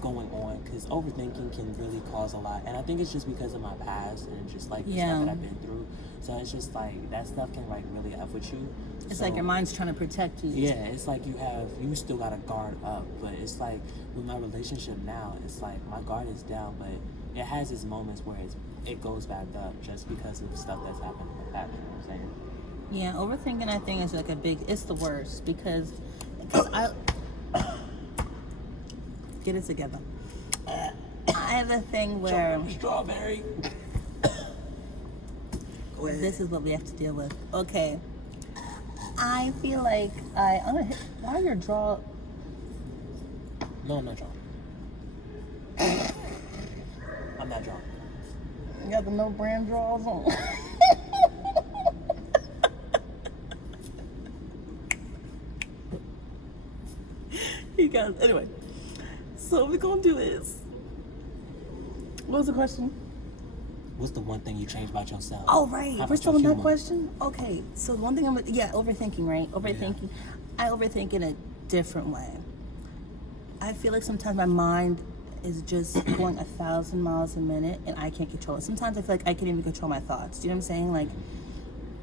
going on, because overthinking can really cause a lot. And I think it's just because of my past and just like the stuff that I've been through. So it's just like that stuff can like really F with you. It's like your mind's trying to protect you. Yeah, it's like you still got to guard up. But it's like with my relationship now, it's like my guard is down, but it has its moments where it goes back up just because of stuff that's happened in the past. You know what I'm saying? Yeah, overthinking I think is like it's the worst because I get it together. I have a thing where Strawberry. this is what we have to deal with. Okay, I feel like I'm gonna hit. Why your draw? No, I'm not drunk. I'm not drunk. You got the no brand draws on. You guys, anyway. So we're gonna do this. What was the question? What's the one thing you changed about yourself? Oh, right. How We're about still your on that humor? question? Okay. So one thing overthinking, right? Overthinking. I overthink in a different way. I feel like sometimes my mind is just going 1,000 miles a minute and I can't control it. Sometimes I feel like I can't even control my thoughts. Do you know what I'm saying? Like,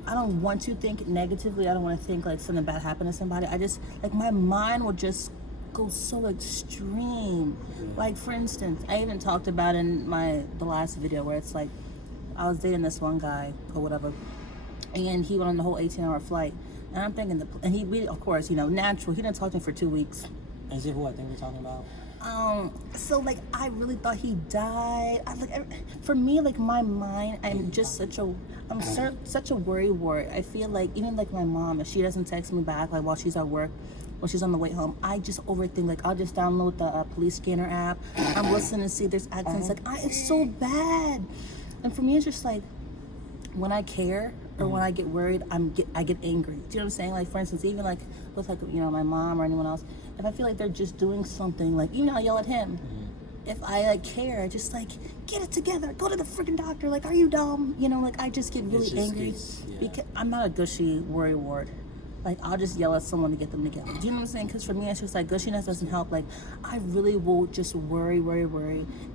I don't want to think negatively. I don't want to think like something bad happened to somebody. I just, like, my mind will just go so extreme. Like, for instance, I even talked about in the last video where it's like I was dating this one guy or whatever, and he went on the whole 18-hour flight, and I'm thinking we of course, natural, he didn't talk to me for 2 weeks. Is it who I think we're talking about? So like I really thought he died. For me, like, my mind, I'm just such a worry wart. I feel like even like my mom, if she doesn't text me back like while she's at work, when she's on the way home, I just overthink. Like, I'll just download the police scanner app. I'm listening to see if there's accidents. Like, it's so bad. And for me, it's just like when I care or when I get worried, I get angry. Do you know what I'm saying? Like, for instance, even like with like my mom or anyone else, if I feel like they're just doing something, like, I yell at him. If I like care, just like, get it together, go to the freaking doctor. Like, are you dumb? Like, I just get really angry because I'm not a gushy worry wart. Like, I'll just yell at someone to get them together. Do you know what I'm saying? Because for me, it's just like gushiness doesn't help. Like, I really will just worry.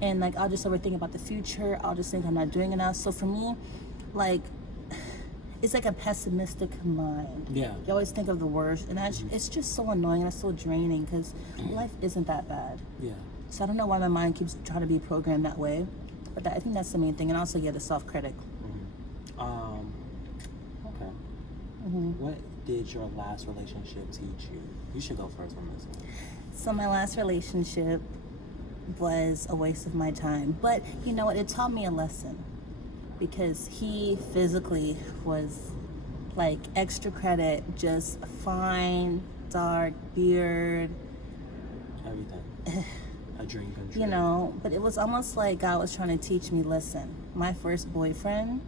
And like, I'll just overthink about the future. I'll just think I'm not doing enough. So for me, like, it's like a pessimistic mind. Yeah. You always think of the worst. And it's just so annoying and it's so draining because life isn't that bad. Yeah. So I don't know why my mind keeps trying to be programmed that way. But I think that's the main thing. And also, the self-critic. Okay. What did your last relationship teach you? You should go first on this one. So my last relationship was a waste of my time. But you know what? It taught me a lesson. Because he physically was like extra credit, just fine, dark, beard. Everything. A dream come true. But it was almost like God was trying to teach me, listen, my first boyfriend,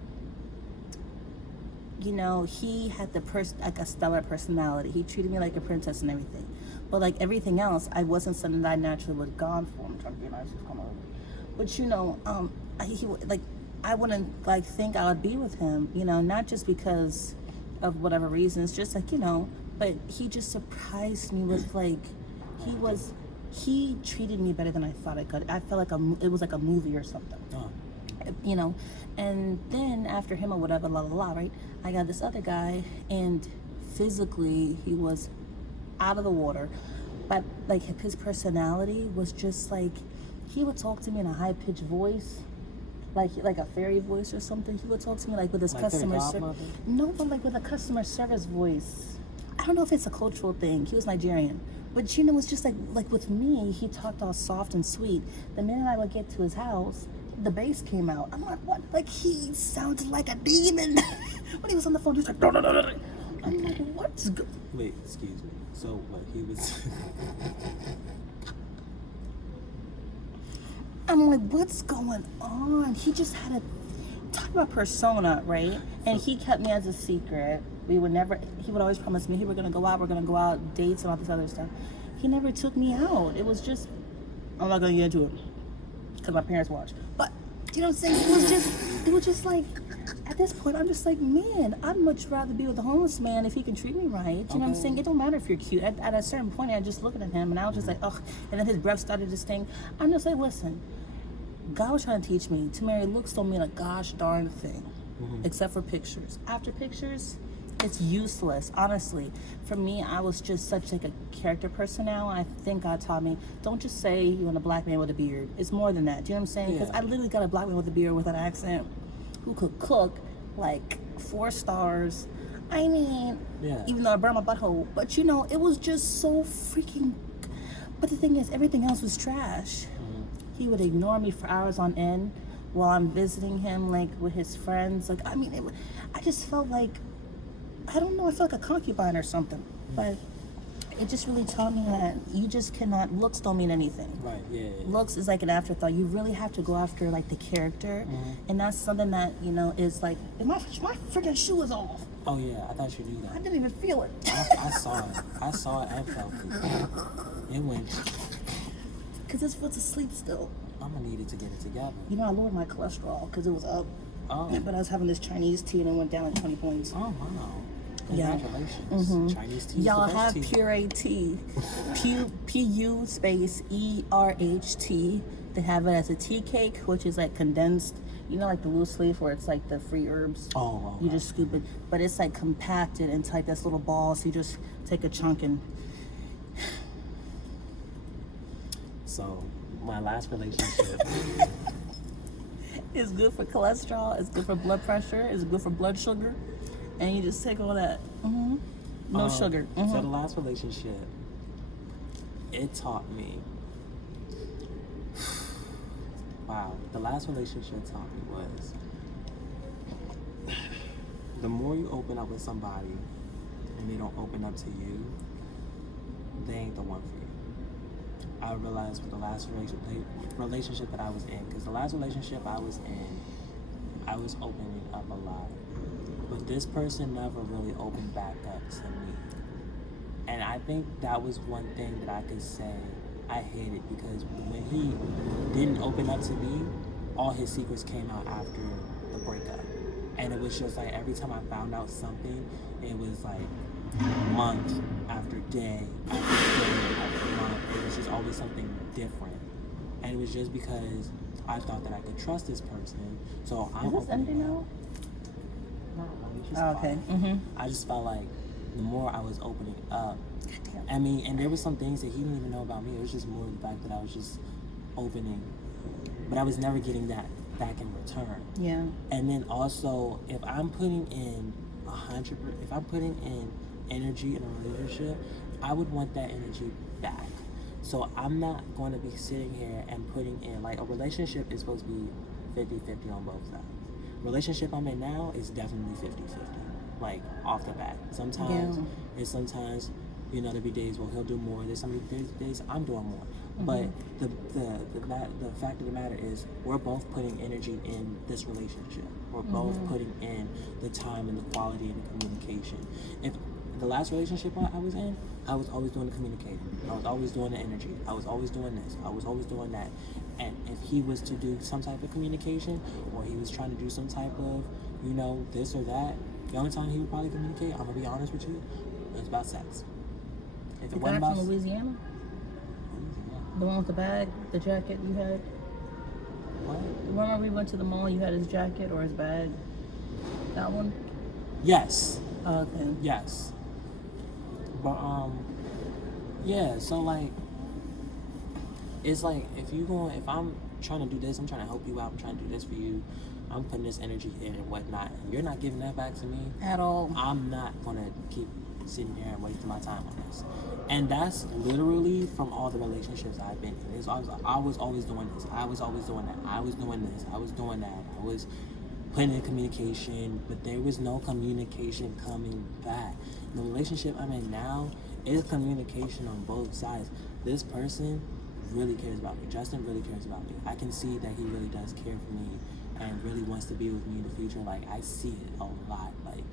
he had like a stellar personality. He treated me like a princess and everything. But like everything else, I wasn't something that I naturally would have gone for. I'm trying to be nice. But he like, I wouldn't like think I would be with him, not just because of whatever reasons, just like, but he just surprised me with like, he treated me better than I thought I could. I felt like it was like a movie or something. And then after him or whatever, right? I got this other guy, and physically he was out of the water, but like his personality was just like, he would talk to me in a high-pitched voice, like a fairy voice or something. He would talk to me like with his customer service. No, but like with a customer service voice. I don't know if it's a cultural thing. He was Nigerian. But you know, it's just like with me, he talked all soft and sweet. The minute I would get to his house, the bass came out. I'm like, what? Like he sounded like a demon. When he was on the phone, he was like, "Da, da, da, da, da." I'm like, what's Wait, excuse me. So what he was? I'm like, what's going on? He just had a talk about persona, right? And he kept me as a secret. We would never. He would always promise me, "Hey, we're gonna go out. We're gonna go out, dates, and all this other stuff." He never took me out. It was just, I'm not gonna get into it because my parents watch. But you know what I'm saying? It was just like, at this point, I'm just like, man, I'd much rather be with a homeless man if he can treat me right. You know what I'm saying? It don't matter if you're cute. At a certain point, I just looking at him and I was just like, ugh. And then his breath started to stink. I'm just like, listen. God was trying to teach me to marry looks don't mean a gosh darn thing, except for pictures. After pictures, it's useless. Honestly, for me, I was just such like a character person now. I think God taught me, don't just say you want a black man with a beard. It's more than that. Do you know what I'm saying? Because I literally got a black man with a beard with an accent who could cook like 4 stars. I mean, even though I burned my butthole, but you know, it was just so freaking. But the thing is, everything else was trash. He would ignore me for hours on end while I'm visiting him, like with his friends. Like, I mean, I just felt like, I don't know, I felt like a concubine or something. But it just really taught me that you just cannot, looks don't mean anything. Right, yeah. Looks is like an afterthought. You really have to go after like the character. And that's something that, you know, is like, my freaking shoe is off. Oh yeah, I thought you knew I that. didn't even feel it. I saw it. I saw it and felt it. It went. Because this foot's asleep still. I'm gonna need it to get it together. You know, I lowered my cholesterol because it was up. Oh. But I was having this Chinese tea and it went down like 20 points. Oh wow. Yeah. Congratulations. Chinese tea. Y'all is the best have tea. Puree tea. Pu space ERHT. They have it as a tea cake, which is like condensed. You know, like the loose leaf where it's like the free herbs. Oh. You just scoop it, but it's like compacted into like this little ball. So you just take a chunk and. So, my last relationship. It's good for cholesterol. It's good for blood pressure. It's good for blood sugar, and you just take all that. No sugar. So the last relationship, it taught me. Wow, the last relationship taught me was the more you open up with somebody and they don't open up to you, they ain't the one for you. I realized with the last relationship that I was in, because the last relationship I was in, I was opening up a lot. But this person never really opened back up to me. And I think that was one thing that I could say I hated, because when he didn't open up to me, all his secrets came out after the breakup. And it was just like every time I found out something, it was like month after day after month. It was just always something different. And it was just because I thought that I could trust this person. So I'm Is this empty now? Oh, okay. I just felt like the more I was opening up, I mean, and there were some things that he didn't even know about me. It was just more the fact that I was just opening, but I was never getting that back in return. Yeah. And then also, if I'm putting in 100%, if I'm putting in energy in a relationship, I would want that energy back. So I'm not going to be sitting here and putting in, like, a relationship is supposed to be 50-50 on both sides. Relationship I'm in now is definitely 50-50, like, off the bat. Sometimes, you know, there'll be days where he'll do more. There's some days I'm doing more. But the fact of the matter is, we're both putting energy in this relationship. We're both putting in the time and the quality and the communication. If the last relationship I was in, I was always doing the communicating. I was always doing the energy. I was always doing this. I was always doing that. And if he was to do some type of communication, or he was trying to do some type of, you know, this or that, the only time he would probably communicate, I'm gonna be honest with you, it's about sex. If The it guy wasn't about from Louisiana? The one with the bag, the jacket you had? what? Remember we went to the mall, you had his jacket or his bag? That one? Yes. Oh, okay. Yes. But yeah, so like, it's like if I'm trying to do this, I'm trying to help you out, I'm trying to do this for you, I'm putting this energy in and whatnot, and you're not giving that back to me At all. I'm not gonna keep sitting here and wasting my time on this. And that's literally from all the relationships I've been in. I was always doing this. I was always doing that. I was doing this. I was doing that. I was putting in communication, but there was no communication coming back. The relationship I'm in now is communication on both sides. This person really cares about me. Justin really cares about me. I can see that he really does care for me and really wants to be with me in the future. Like, I see it a lot. Like,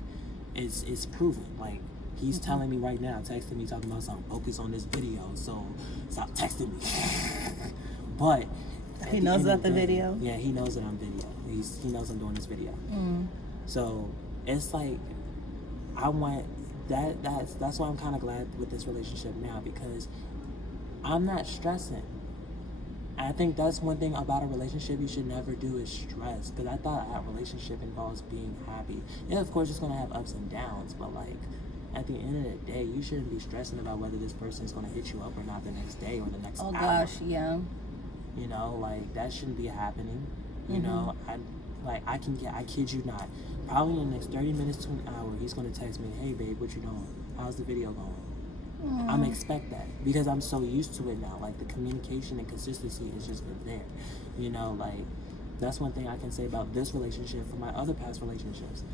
it's proven. Like, he's telling me right now, texting me, talking about something. Focus on this video, so stop texting me. But He knows about the video? Yeah, he knows that I'm video. He knows I'm doing this video. So it's like I want that. That's why I'm kind of glad with this relationship now, because I'm not stressing. I think that's one thing about a relationship you should never do is stress. Because I thought a relationship involves being happy. Yeah, of course it's gonna have ups and downs, but like at the end of the day, you shouldn't be stressing about whether this person is gonna hit you up or not the next day or the next hour. Oh gosh, yeah. You know, like that shouldn't be happening. You know, I kid you not. Probably in the next 30 minutes to an hour, he's gonna text me, "Hey babe, what you doing? How's the video going?" I'm expect that because I'm so used to it now. Like the communication and consistency has just been there. You know, like that's one thing I can say about this relationship from my other past relationships.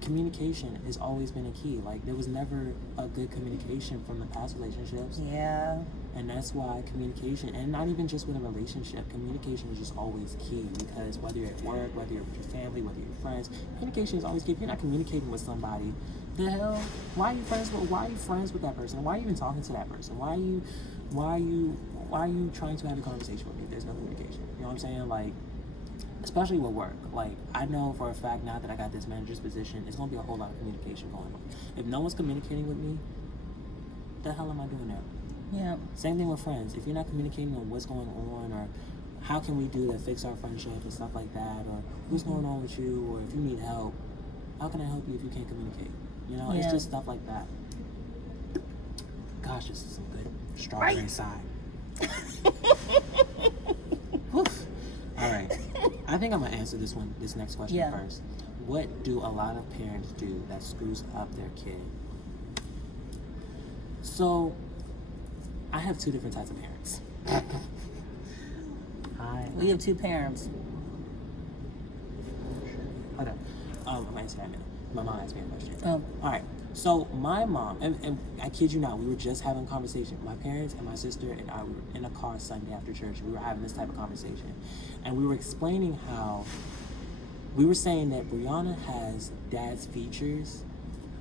Communication has always been a key. Like there was never a good communication from the past relationships. Yeah. And that's why communication, and not even just with a relationship, communication is just always key. Because whether you're at work, whether you're with your family, whether you're friends, communication is always key. If you're not communicating with somebody, the hell, why are you friends with that person? Why are you even talking to that person? Why are you trying to have a conversation with me if there's no communication? You know what I'm saying? Like, especially with work. Like, I know for a fact now that I got this manager's position, it's gonna be a whole lot of communication going on. If no one's communicating with me, the hell am I doing there? Yeah. Same thing with friends. If you're not communicating on what's going on, or how can we do to fix our friendship and stuff like that, or what's going on with you, or if you need help, how can I help you if you can't communicate? You know, it's just stuff like that. Gosh, this is some good strawberry side. Woof. All right. I think I'm gonna answer this next question first. What do a lot of parents do that screws up their kid? So, I have two different types of parents. We have two parents. Okay. I'm gonna answer that in a minute. My mom asked me a question. Oh. All right. So my mom, and I kid you not, we were just having a conversation. My parents and my sister and I were in a car Sunday after church. We were having this type of conversation. And we were explaining how, we were saying that Brianna has dad's features,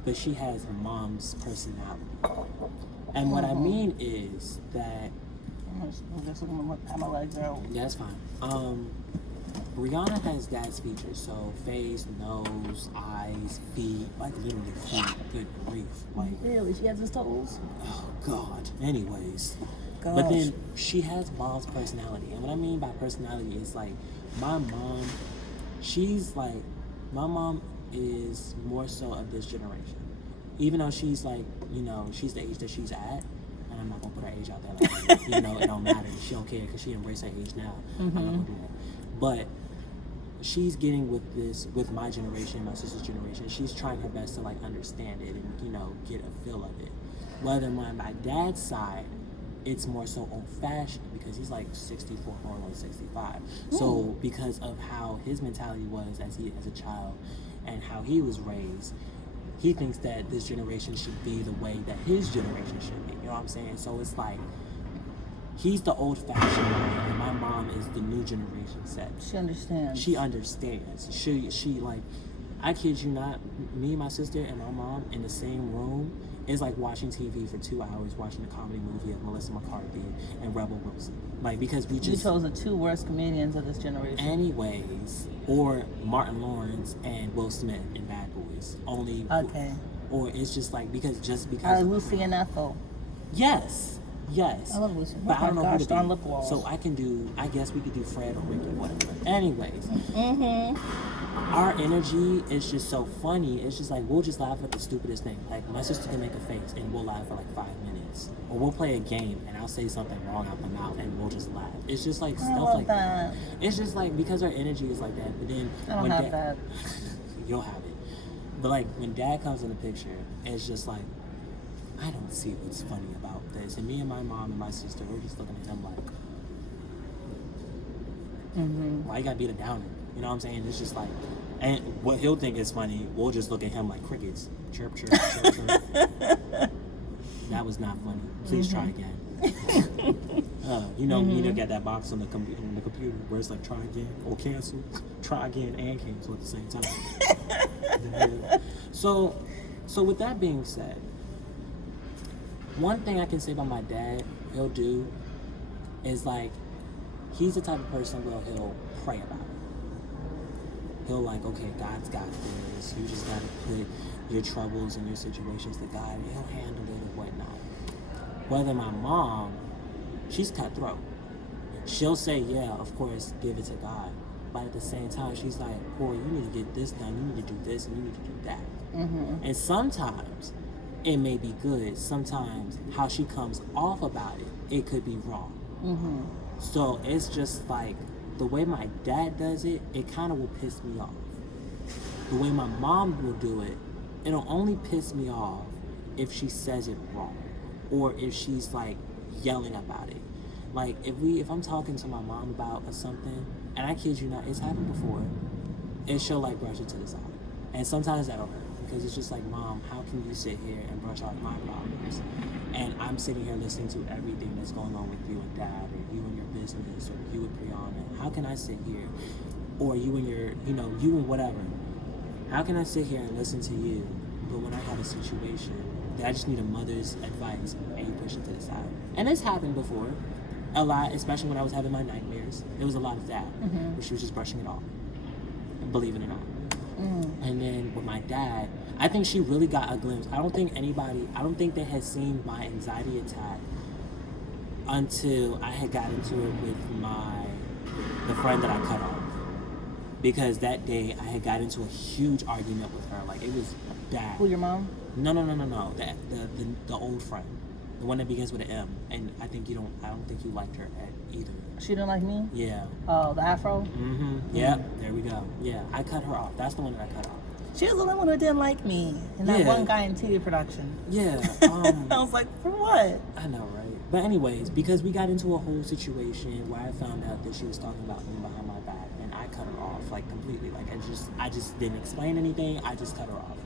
but she has mom's personality. And what I mean is that... I'm just looking at my legs out. Yeah, that's fine. Brianna has dad's features, so face, nose, eyes, feet, like literally feet. Good grief. Like, Really? She has his toes? oh God. Anyways. Gosh. But then she has mom's personality. And what I mean by personality is like, my mom, my mom is more so of this generation. Even though she's like, you know, she's the age that she's at, and I'm not gonna put her age out there like that. You know, it don't matter. She don't care because she embraced her age now. I'm not gonna do that. But she's getting with my generation, my sister's generation. She's trying her best to like understand it and, you know, get a feel of it. Whether my dad's side, it's more so old-fashioned because he's like 64 going on 65. So because of how his mentality was as a child and how he was raised, he thinks that this generation should be the way that his generation should be. You know what I'm saying? So it's like, he's the old-fashioned way, and my mom is the new generation set. She understands. She understands. She like, I kid you not, me, my sister, and my mom in the same room is like watching TV for 2 hours, watching a comedy movie of Melissa McCarthy and Rebel Wilson. Like, because we just... You chose the two worst comedians of this generation. Anyways, or Martin Lawrence and Will Smith in Bad Boys. Only... Okay. Or it's just like, because... Lucy and Ethel. Yes. I love Lucy. But I don't know who to darn do. lip walls. So I guess we could do Fred or Ricky, whatever. Anyways. Our energy is just so funny. It's just like, we'll just laugh at the stupidest thing. Like, my sister can make a face and we'll laugh for like 5 minutes. Or we'll play a game and I'll say something wrong out my mouth and we'll just laugh. It's just like stuff like that. It's just like, because our energy is like that. But then I don't have that. You'll have it. But like, when dad comes in the picture, it's just like, I don't see what's funny about this. And me and my mom and my sister, we're just looking at him like, why you gotta be the downer? You know what I'm saying? It's just like, and what he'll think is funny, we'll just look at him like crickets. Chirp, chirp, chirp, chirp. That was not funny. Please try again. You know, you got that box on the computer where it's like try again or cancel, try again and cancel at the same time. So with that being said, one thing I can say about my dad, he'll do is like, he's the type of person where he'll pray about it. He'll like, okay, God's got this. You just gotta put your troubles and your situations to God, and he'll handle it and whatnot. Whether my mom, she's cutthroat. She'll say, yeah, of course, give it to God. But at the same time, she's like, boy, you need to get this done. You need to do this and you need to do that. And sometimes it may be good. Sometimes how she comes off about it, it could be wrong. So it's just like, the way my dad does it, it kind of will piss me off. The way my mom will do it, it'll only piss me off if she says it wrong. Or if she's like yelling about it. Like if I'm talking to my mom about something, and I kid you not, it's happened before, and she'll like brush it to the side. And sometimes that'll hurt, because it's just like, Mom, how can you sit here and brush off my problems? And I'm sitting here listening to everything that's going on with you and Dad, or you and your business, or you and Brianna. How can I sit here, or you and your, you and whatever. How can I sit here and listen to you, but when I have a situation that I just need a mother's advice, and you push it to the side? And it's happened before, a lot, especially when I was having my nightmares. There was a lot of that, where she was just brushing it off, believe it or not. And then with my dad, I think she really got a glimpse. I don't think they had seen my anxiety attack until I had got into it with the friend that I cut off. Because that day I had got into a huge argument with her. Like, it was bad. Who, your mom? No. The old friend. The one that begins with an M. And I don't think you liked her either. She didn't like me? Yeah. Oh, the afro? Yeah, there we go. Yeah, I cut her off. That's the one that I cut off. She was the only one who didn't like me. And that one guy in TV production. Yeah. I was like, for what? I know, right? But anyways, because we got into a whole situation where I found out that she was talking about me behind my back, and I cut her off, like, completely. Like, I just didn't explain anything. I just cut her off.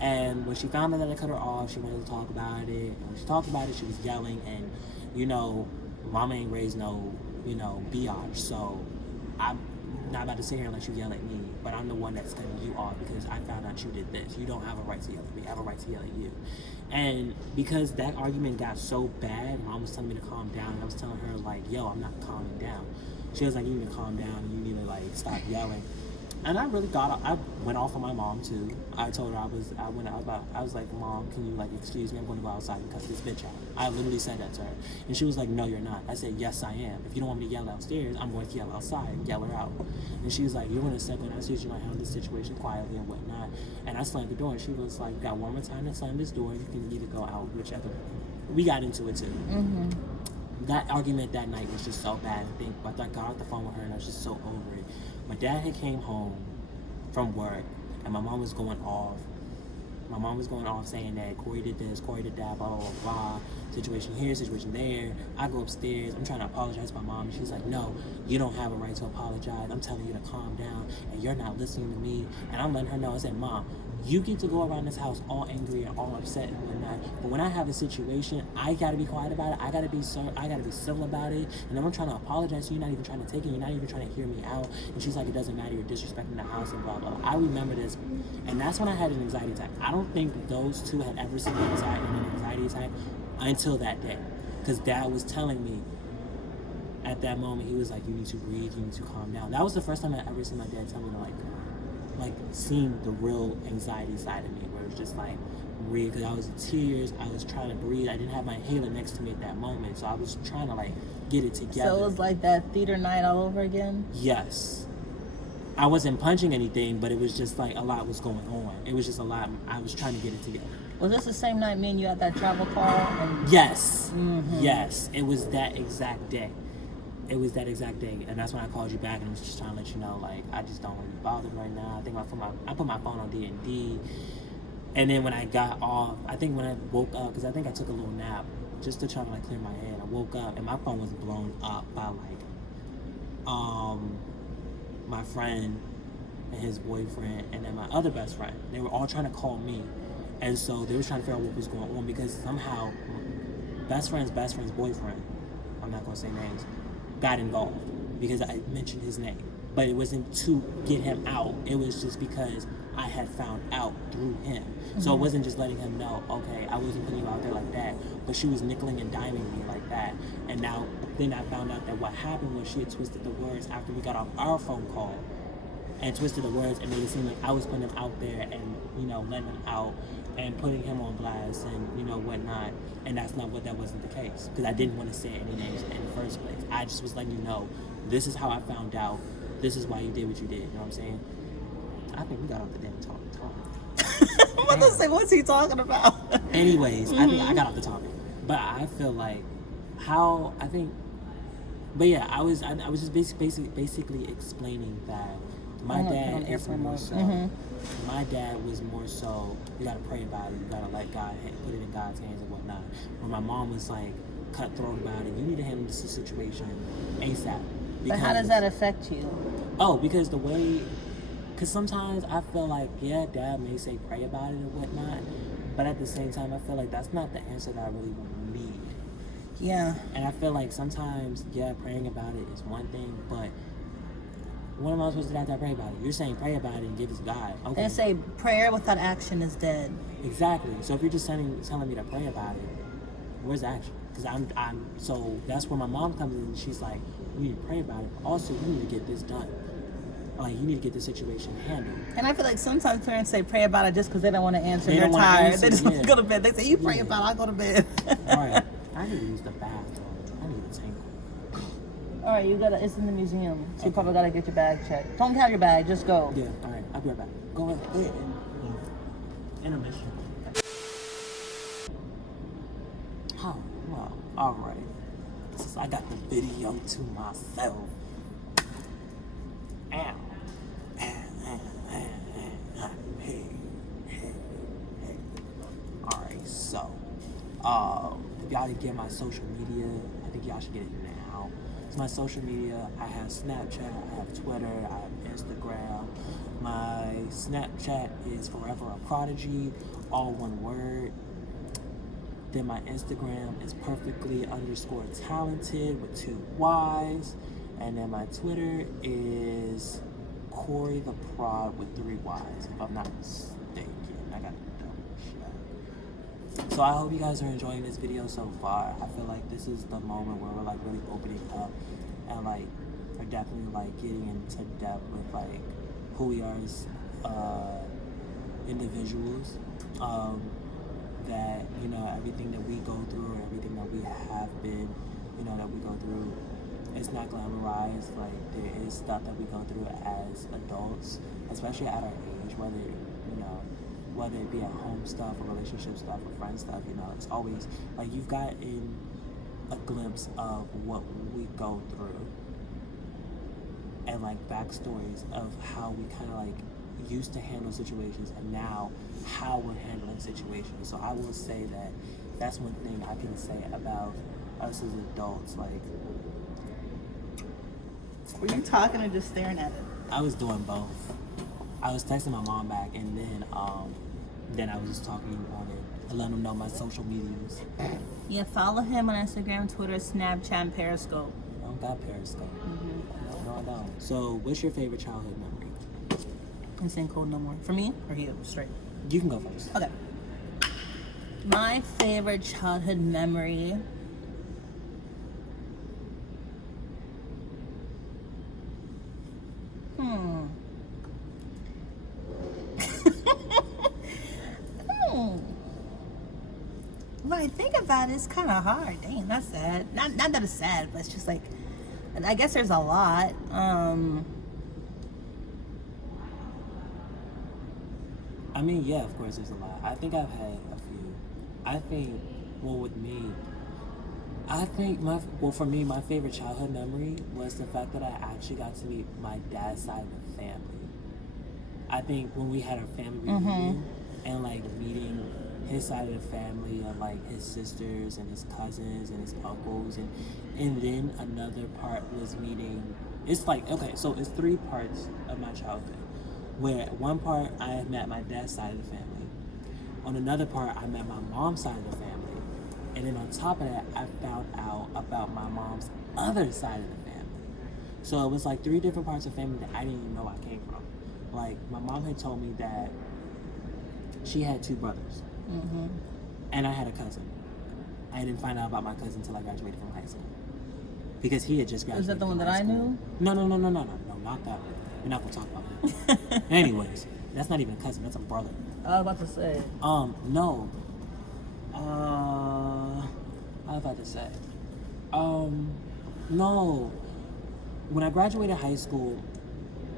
And when she found out that I cut her off, she wanted to talk about it. And when she talked about it, she was yelling. And, Mama ain't raised no, biatch. So I'm not about to sit here and let you yell at me. But I'm the one that's cutting you off because I found out you did this. You don't have a right to yell at me. I have a right to yell at you. And because that argument got so bad, Mom was telling me to calm down. And I was telling her, like, yo, I'm not calming down. She was like, you need to calm down. And you need to, like, stop yelling. And I really I went off on my mom too. I told her I was like, Mom, can you, like, excuse me? I'm going to go outside and cut this bitch out. I literally said that to her. And she was like, no, you're not. I said, yes, I am. If you don't want me to yell downstairs, I'm going to yell outside and yell her out. And she was like, you're going to step in. I said, you might handle this situation quietly and whatnot. And I slammed the door. And she was like, you got one more time to slam this door. You can either go out, whichever. We got into it too. That argument that night was just so bad. I got off the phone with her and I was just so over it. My dad had came home from work and my mom was going off. My mom was going off saying that Corey did this, Corey did that, blah, blah, blah, blah. Situation here, situation there. I go upstairs. I'm trying to apologize to my mom. And she's like, no, you don't have a right to apologize. I'm telling you to calm down and you're not listening to me. And I'm letting her know. I said, Mom, you get to go around this house all angry and all upset and whatnot. But when I have a situation, I gotta be quiet about it. I gotta be civil about it. And then I'm trying to apologize to you. You're not even trying to take it. You're not even trying to hear me out. And she's like, it doesn't matter. You're disrespecting the house and blah, blah, blah. I remember this. And that's when I had an anxiety attack. I don't think those two had ever seen an anxiety attack until that day. Because Dad was telling me at that moment, he was like, you need to breathe. You need to calm down. That was the first time I ever seen my dad tell me to, like seeing the real anxiety side of me, where it was just like breathe, because I was in tears, I was trying to breathe, I didn't have my inhaler next to me at that moment, so I was trying to like get it together. So it was like that theater night all over again? Yes. I wasn't punching anything, but it was just like a lot was going on. It was just a lot, I was trying to get it together. Was this the same night me and you had that travel call? Yes. Yes, it was that exact day. It was that exact day, and that's when I called you back and was just trying to let you know, like, I just don't want to be bothered right now. I think I put my phone on D&D, And then when I got off, I think when I woke up, because I think I took a little nap just to try to like clear my head. I woke up and my phone was blown up by like my friend and his boyfriend and then my other best friend. They were all trying to call me, and so they were trying to figure out what was going on because somehow best friend's boyfriend, I'm not gonna say names, got involved because I mentioned his name. But it wasn't to get him out. It was just because I had found out through him. So it wasn't just letting him know, okay, I wasn't putting you out there like that, but she was nickeling and diming me like that. And now, then I found out that what happened was she had twisted the words after we got off our phone call and twisted the words and made it seem like I was putting him out there and, you know, letting him out and putting him on blast and, you know, whatnot. And that wasn't the case because I didn't want to say any names in the first place. I just was letting you know, this is how I found out. This is why you did what you did. You know what I'm saying? I think we got off the damn topic. I'm about to say, what's he talking about? Anyways, I think I got off the topic. But I feel like but yeah, I was just basically explaining that my dad is more so. My dad was more so. You gotta pray about it. You gotta let God put it in God's hands and whatnot. Where my mom was like cutthroat about it. You need to handle this situation ASAP. But how does that affect you? Oh, because sometimes I feel like, yeah, Dad may say pray about it or whatnot, but at the same time, I feel like that's not the answer that I really need. Yeah. And I feel like sometimes, yeah, praying about it is one thing, but what am I supposed to do after I pray about it? You're saying pray about it and give it to God. Okay. They say prayer without action is dead. Exactly. So if you're just telling me to pray about it, where's the action? Because so that's where my mom comes in and she's like, we need to pray about it, but also you need to get this done. Like, you need to get the situation handled. And I feel like sometimes parents say pray about it just because they don't want to answer. They're tired. They just want to go to bed. They say, you pray about it, I'll go to bed. All right. I need to use the bathroom. I need to tank. All right, it's in the museum. So you probably got to get your bag checked. Don't have your bag, just go. Yeah, all right. I'll be right back. Go ahead. Intermission. Oh, well, all right. Since I got the video to myself. Ow. Hey. Alright, so if y'all didn't get my social media, I think y'all should get it now. It's my social media. I have Snapchat, I have Twitter, I have Instagram. My Snapchat is Forever a Prodigy, all one word. Then my Instagram is perfectly_talented with 2 Y's. And then my Twitter is Corey the Prod with 3 Y's, if I'm not mistaken. I got to double check. So I hope you guys are enjoying this video so far. I feel like this is the moment where we're like really opening up and like we're definitely like getting into depth with like who we are as individuals. That, you know, everything that we go through, everything that we have been, you know, that we go through, it's not glamorized. Like, there is stuff that we go through as adults, especially at our age, whether it be at home stuff or relationship stuff or friend stuff, you know, it's always like you've gotten a glimpse of what we go through and like backstories of how we kind of like used to handle situations and now how we're handling situations. So I will say that that's one thing I can say about us as adults. Like, were you talking or just staring at it? I was doing both. I was texting my mom back and then I was just talking on it and letting them know my social medias. Yeah, follow him on Instagram, Twitter, Snapchat, and Periscope. I don't got Periscope. No, I don't. So what's your favorite childhood memory? Insane code no more. For me or you? Straight. You can go first. Okay. My favorite childhood memory. When I think about it, it's kind of hard. Dang, that's sad. Not that it's sad, but it's just like, I guess there's a lot. I mean, yeah, of course there's a lot. I think I've had a few. I think, well, with me, for me, my favorite childhood memory was the fact that I actually got to meet my dad's side of the family. I think when we had our family reunion, and like meeting his side of the family of like his sisters and his cousins and his uncles, and then another part was meeting. It's like, okay, so it's 3 parts of my childhood, where one part I met my dad's side of the family, on another part I met my mom's side of the family, and then on top of that I found out about my mom's other side of the family. So it was like 3 different parts of family that I didn't even know I came from. Like, my mom had told me that she had 2 brothers, and I had a cousin. I didn't find out about my cousin until I graduated from high school, because he had just graduated. Is that the one from that high I school. knew? No, not that one. We're not gonna talk about that. Anyways, that's not even a cousin. That's a brother. I was about to say. No. I was about to say. No. When I graduated high school,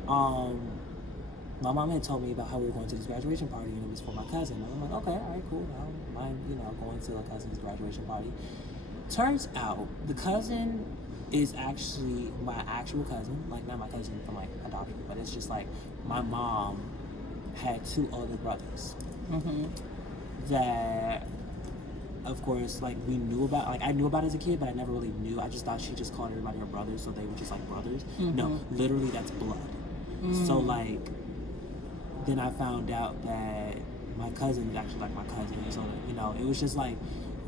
my mom had told me about how we were going to this graduation party, and it was for my cousin. And I'm like, okay, all right, cool. I don't mind, going to a cousin's graduation party. Turns out the cousin is actually my actual cousin, like not my cousin from like adoption, but it's just like my mom had 2 older brothers that, of course, like we knew about, like I knew about as a kid, but I never really knew. I just thought she just called everybody her brothers, so they were just like brothers. No, literally that's blood. So like, then I found out that my cousin is actually like my cousin. So it was just like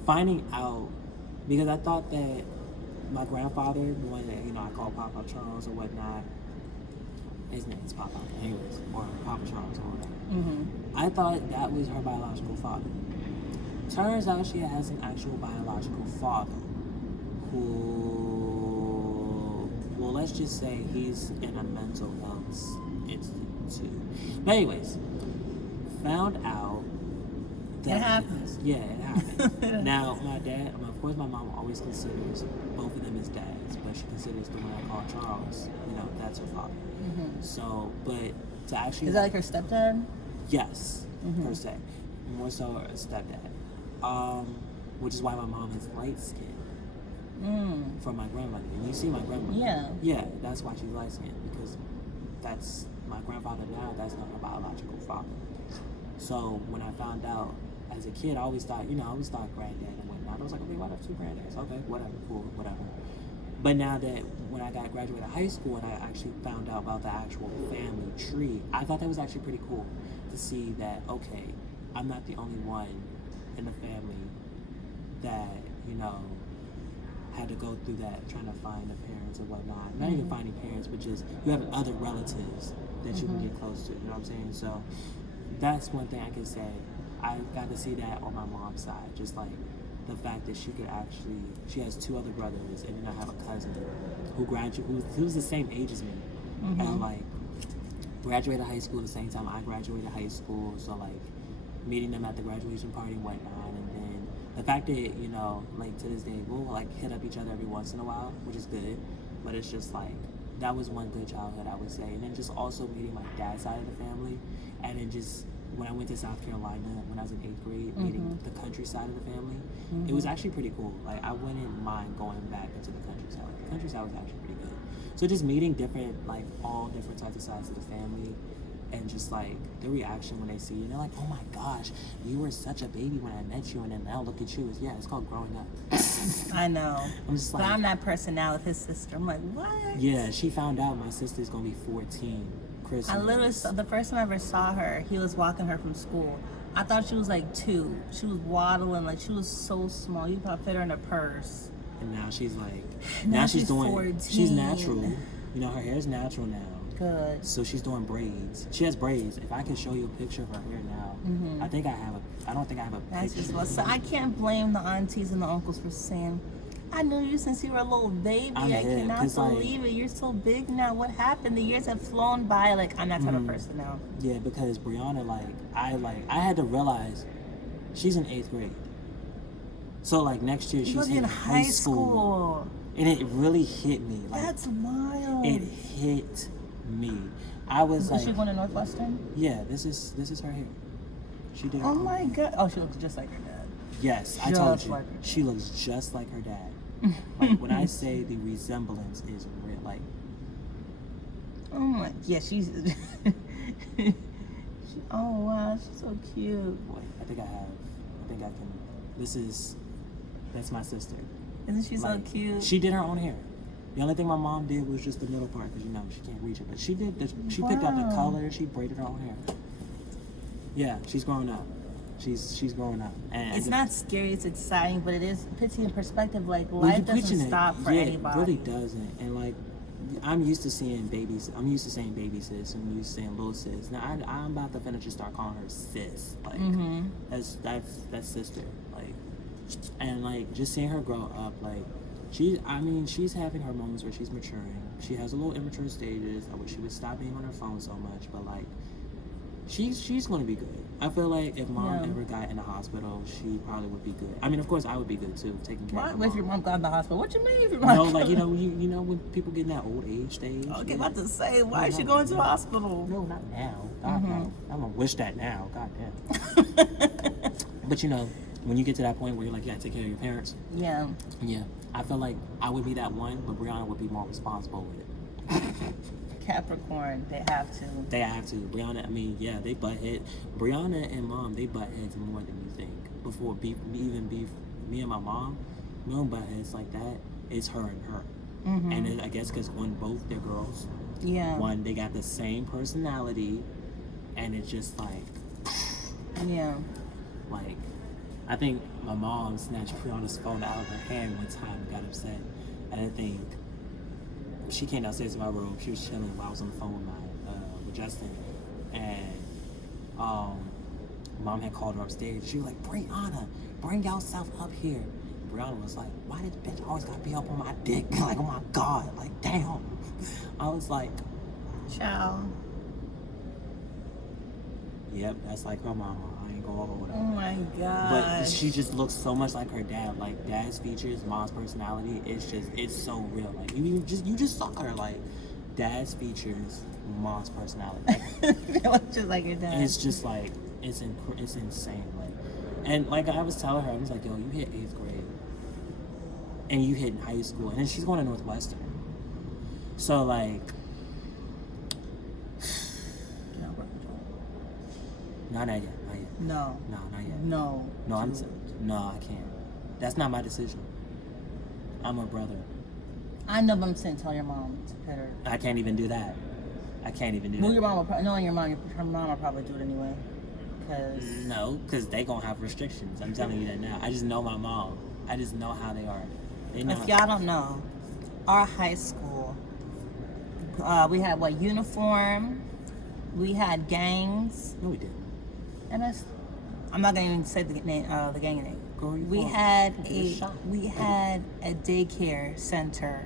finding out, because I thought that my grandfather, the one that I call Papa Charles or whatnot, his name is Papa, anyways, or Papa Charles or whatever. I thought that was her biological father. Turns out she has an actual biological father who, well, let's just say he's in a mental health institute. But anyways, found out that It happens. Yeah, it happens. Now, my dad, of course, my mom always considers both of them as dads, but she considers the one I call Charles, that's her father. So, but to actually... Is that like her stepdad? Yes, per se. More so her stepdad. Which is why my mom is light skinned from my grandmother. And you see my grandmother. Yeah. Yeah, that's why she's light skinned, because that's my grandfather now, that's not my biological father. So when I found out as a kid, I always thought, granddad and whatnot. I was like, okay, why do I have 2 granddads? Okay, whatever, cool, whatever. But now that when I graduated high school and I actually found out about the actual family tree, I thought that was actually pretty cool to see that, okay, I'm not the only one in the family that, had to go through that trying to find the parents and whatnot. Not even finding parents, but just you have other relatives that you can get close to, you know what I'm saying? So that's one thing I can say. I got to see that on my mom's side, just like the fact that she has 2 other brothers, and then I have a cousin who's the same age as me, and like graduated high school the same time I graduated high school. So like meeting them at the graduation party and whatnot, and then the fact that like to this day we'll like hit up each other every once in a while, which is good, but it's just like that was one good childhood, I would say. And then just also meeting my dad's side of the family, and then just when I went to South Carolina when I was in 8th grade, meeting the countryside of the family, it was actually pretty cool. Like I wouldn't mind going back into the countryside. Like, the countryside was actually pretty good. So just meeting different, like all different types of sides of the family, and just like the reaction when they see you, and they're like, oh my gosh, you were such a baby when I met you, and then now look at you. It's called growing up. I know. I'm just like, but I'm that person now with his sister. I'm like, what? Yeah, she found out my sister's gonna be 14 Christmas. I literally saw, the first time I ever saw her, he was walking her from school. I thought she was like 2. She was waddling, like she was so small. You probably fit her in a purse. And now she's like, Now she's doing, 14. she's natural. Her hair's natural now. Good. So she's doing braids. She has braids. If I could show you a picture of her hair now, I don't think I have a That's picture. just what. So I can't blame the aunties and the uncles for saying, I knew you since you were a little baby. I cannot believe it. You're so big now. What happened? The years have flown by. Like, I'm that type of person now. Yeah, because Brianna, I had to realize she's in 8th grade. So like next year she's in high school. And it really hit me. Like, that's wild. It hit me. I was like, is she going to Northwestern? Yeah, this is her hair. She did. Oh my god. Oh, she looks just like her dad. Yes, I told you. She looks just like her dad. Like when I say the resemblance is real, like. Oh my, yeah, she's. Oh wow, she's so cute. Boy, I think I can. That's my sister. Isn't she so cute? She did her own hair. The only thing my mom did was just the middle part because she can't reach it. But she did. She picked out the Wow. color. She braided her own hair. Yeah, she's growing up. She's growing up. And It's not scary, it's exciting, but it puts you in perspective. Like, Well, life you preaching doesn't it. stop for Yeah, anybody. it really doesn't. And like, I'm used to seeing babies. I'm used to saying baby sis. I'm used to saying little sis. Now I'm about to finish and start calling her sis. Like that's sister. Like, and like just seeing her grow up. Like, she's having her moments where she's maturing. She has a little immature stages. I wish she would stop being on her phone so much. But like, she's gonna be good. I feel like if mom ever got in the hospital, she probably would be good. I mean, of course, I would be good too, taking care of her If your mom got in the hospital, what you mean if your mom? No, like you know when people get in that old age stage. Okay, about to say, why is she going to the hospital? No, not now. God, no. I'm gonna wish that now. God damn. But when you get to that point where you're like, you gotta take care of your parents. Yeah. Yeah, I feel like I would be that one, but Brianna would be more responsible with it. Capricorn, they have to. They have to. Brianna, I mean, yeah, they butt head. Brianna and mom, they butt heads more than you think. Before me and my mom, we don't butt heads like that. It's her and her. And I guess because when both they're girls, one, they got the same personality, and it's just like, like, I think my mom snatched Brianna's phone out of her hand one time and got upset. And I think she came downstairs to my room. She was chilling while I was on the phone with Justin, and mom had called her upstairs. She was like, "Brianna, bring yourself up here." Brianna was like, "Why this bitch always gotta be up on my dick?" Like, oh my god, like damn. I was like, Ciao. "Yep, that's like her mama. I ain't gonna hold her." Oh my god. But she just looks so much like her dad. Like dad's features, mom's personality. It's so real. Like you just saw her. Like dad's features, mom's personality. It looks just like your dad. It's just like it's insane. Like, and like I was telling her, I was like, "Yo, you hit 8th grade, and you hit in high school, and then she's going to Northwestern. So like, not yet. No. No, not yet. No. No, I can't. That's not my decision. I'm her brother. I know, but I'm saying tell your mom to pet her. I can't even do that. I can't even do Well, that. your mom will probably, knowing your mom, her mom will probably do it anyway. No, because they gonna have restrictions. I'm telling you that now. I just know my mom. I just know how they are. They know. If y'all don't know, our high school, we had uniform, we had gangs, No, we didn't. and I'm not gonna even say the name, the gang name. Girl, you We wrong. had You get shot. a daycare center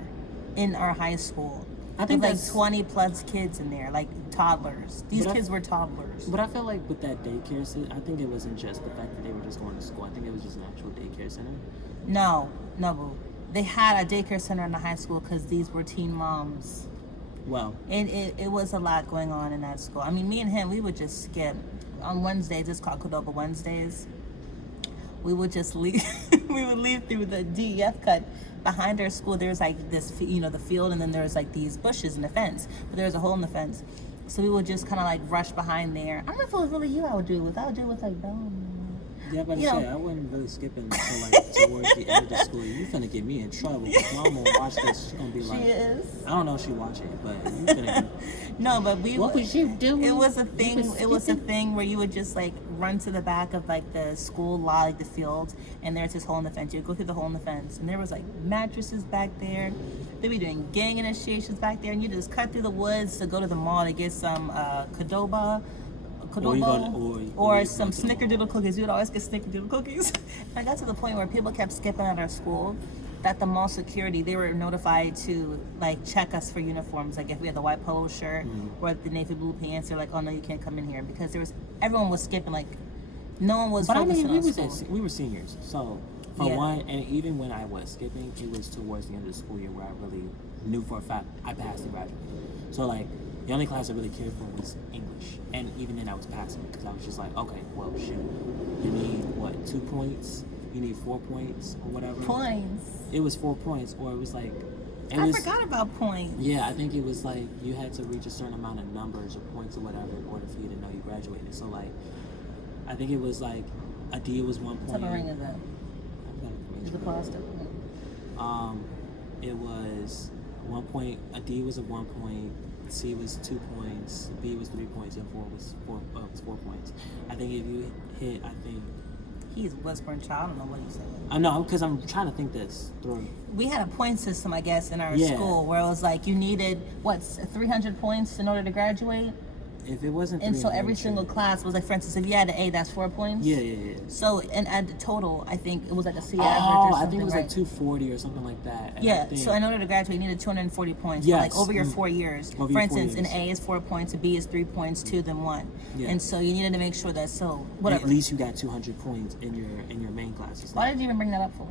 in our high school. I think with that's- 20 plus kids in there, like toddlers. These But I- kids were toddlers. But I feel like with that daycare center, I think it wasn't just the fact that they were just going to school. I think it was just an actual daycare center. No, boo. They had a daycare center in the high school because these were teen moms. Well, And it was a lot going on in that school. I mean, me and him, we would just skip. On Wednesdays, it's called Qdoba Wednesdays. We would just leave. We would leave through the DEF cut. Behind our school, there's like this, the field, and then there's like these bushes and the fence. But there's a hole in the fence. So we would just kind of like rush behind there. I don't know if it was really you I would do it with. I would do it with like, yeah, but I You know. say I wasn't really skipping until like towards the end of the school. You finna get me in trouble. Cause mom will watch this. She's gonna be like, she is. I don't know if she watch it, but you finna. No, but we. What was you doing? It was a You thing. was It was a skipping? thing where you would just like run to the back of like the school lot, like the field, and there's this hole in the fence. You go through the hole in the fence, and there was like mattresses back there. They'd be doing gang initiations back there, and you just cut through the woods to go to the mall to get some Qdoba. Or you Or go some to the mall. snickerdoodle cookies. We would always get snickerdoodle cookies. And I got to the point where people kept skipping at our school that the mall security, they were notified to like check us for uniforms. Like if we had the white polo shirt or the navy blue pants, they're like, "Oh no, you can't come in here," because everyone was skipping. Like no one was But I focusing mean, on school. we were seniors, so for Yeah. one, and even when I was skipping, it was towards the end of the school year where I really knew for a fact I passed and graduated. So like the only class I really cared for was English, and even then I was passing because I was just like, okay, well shoot, you need what 2 points, you need 4 points or whatever. Points. It was 4 points, or it was like I forgot about points. Yeah, I think it was like you had to reach a certain amount of numbers or points or whatever in order for you to know you graduated. So like, I think it was like a D was 1 point. What type of ring is that? I've got information. Is the plastic? It was 1 point. A D was a 1 point. C was 2 points. B was 3 points, and 4 was 4 points. I think if you hit, He's whispering, child. I don't know what he said. I know because I'm trying to think this through. We had a point system, I guess, in our Yeah. school where it was like you needed 300 points in order to graduate. If it wasn't, And so 300, every single class was like, for instance, if you had an A, that's 4 points. Yeah. So, and at the total, I think it was like a C average or Oh, something. I think it was right? like 240 or something like that. And I Yeah, think- so in order to graduate, you needed 240 points. Yes. For like over your 4 years. Over For your 4 instance, an years. A is 4 points, a B is 3 points, 2 then 1. Yeah. And so you needed to make sure that, whatever. At least you got 200 points in your main classes. Why did you even bring that up for?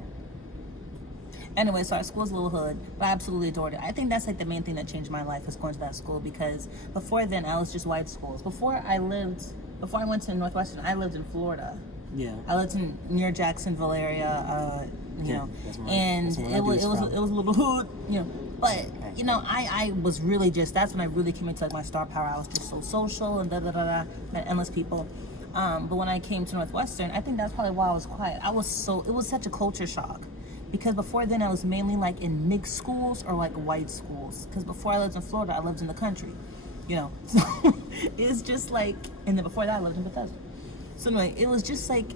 Anyway, so our school's a little hood, but I absolutely adored it. I think that's like the main thing that changed my life is going to that school because before then I was just white schools. Before I went to Northwestern, I lived in Florida. Yeah. I lived near Jacksonville area, you know, and that's where it was from. a little hood, you know. But you know, I was really that's when I really came into like my star power. I was just so social and met endless people. But when I came to Northwestern, I think that's probably why I was quiet. It was such a culture shock. Because before then, I was mainly like in mixed schools or like white schools. Because before I lived in Florida, I lived in the country, you know. So it's just like, and then before that, I lived in Bethesda. So anyway, it was just like,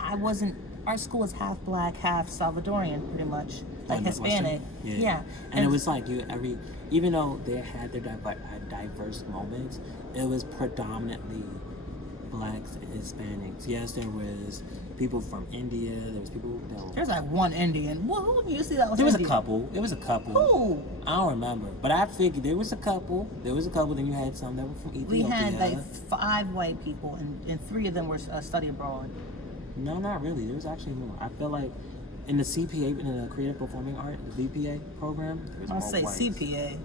our school was half black, half Salvadorian, pretty much, like Hispanic. Yeah. And it was like even though they had their diverse moments, it was predominantly blacks and Hispanics. Yes, there was people from India. There was people. There's like one Indian. Well, who do you see that was There was Indian? It was a couple. Who? I don't remember, but I figured there was a couple. Then you had some that were from Ethiopia. We had like 5 white people, and 3 of them were study abroad. No, not really. There was actually more. I feel like in the CPA, in the Creative Performing Art, the VPA program, there was I'll more say whites. CPA.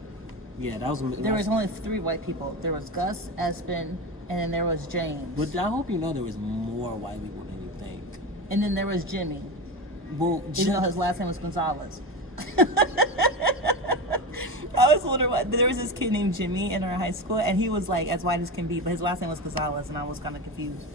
Yeah, that was. There was only 3 white people. There was Gus, Espen, and then there was James. But I hope you know there was more white people than you think. And then there was Jimmy, Well, even though his last name was Gonzalez. I was wondering why. There was this kid named Jimmy in our high school, and he was like as white as can be, but his last name was Gonzalez, and I was kind of confused.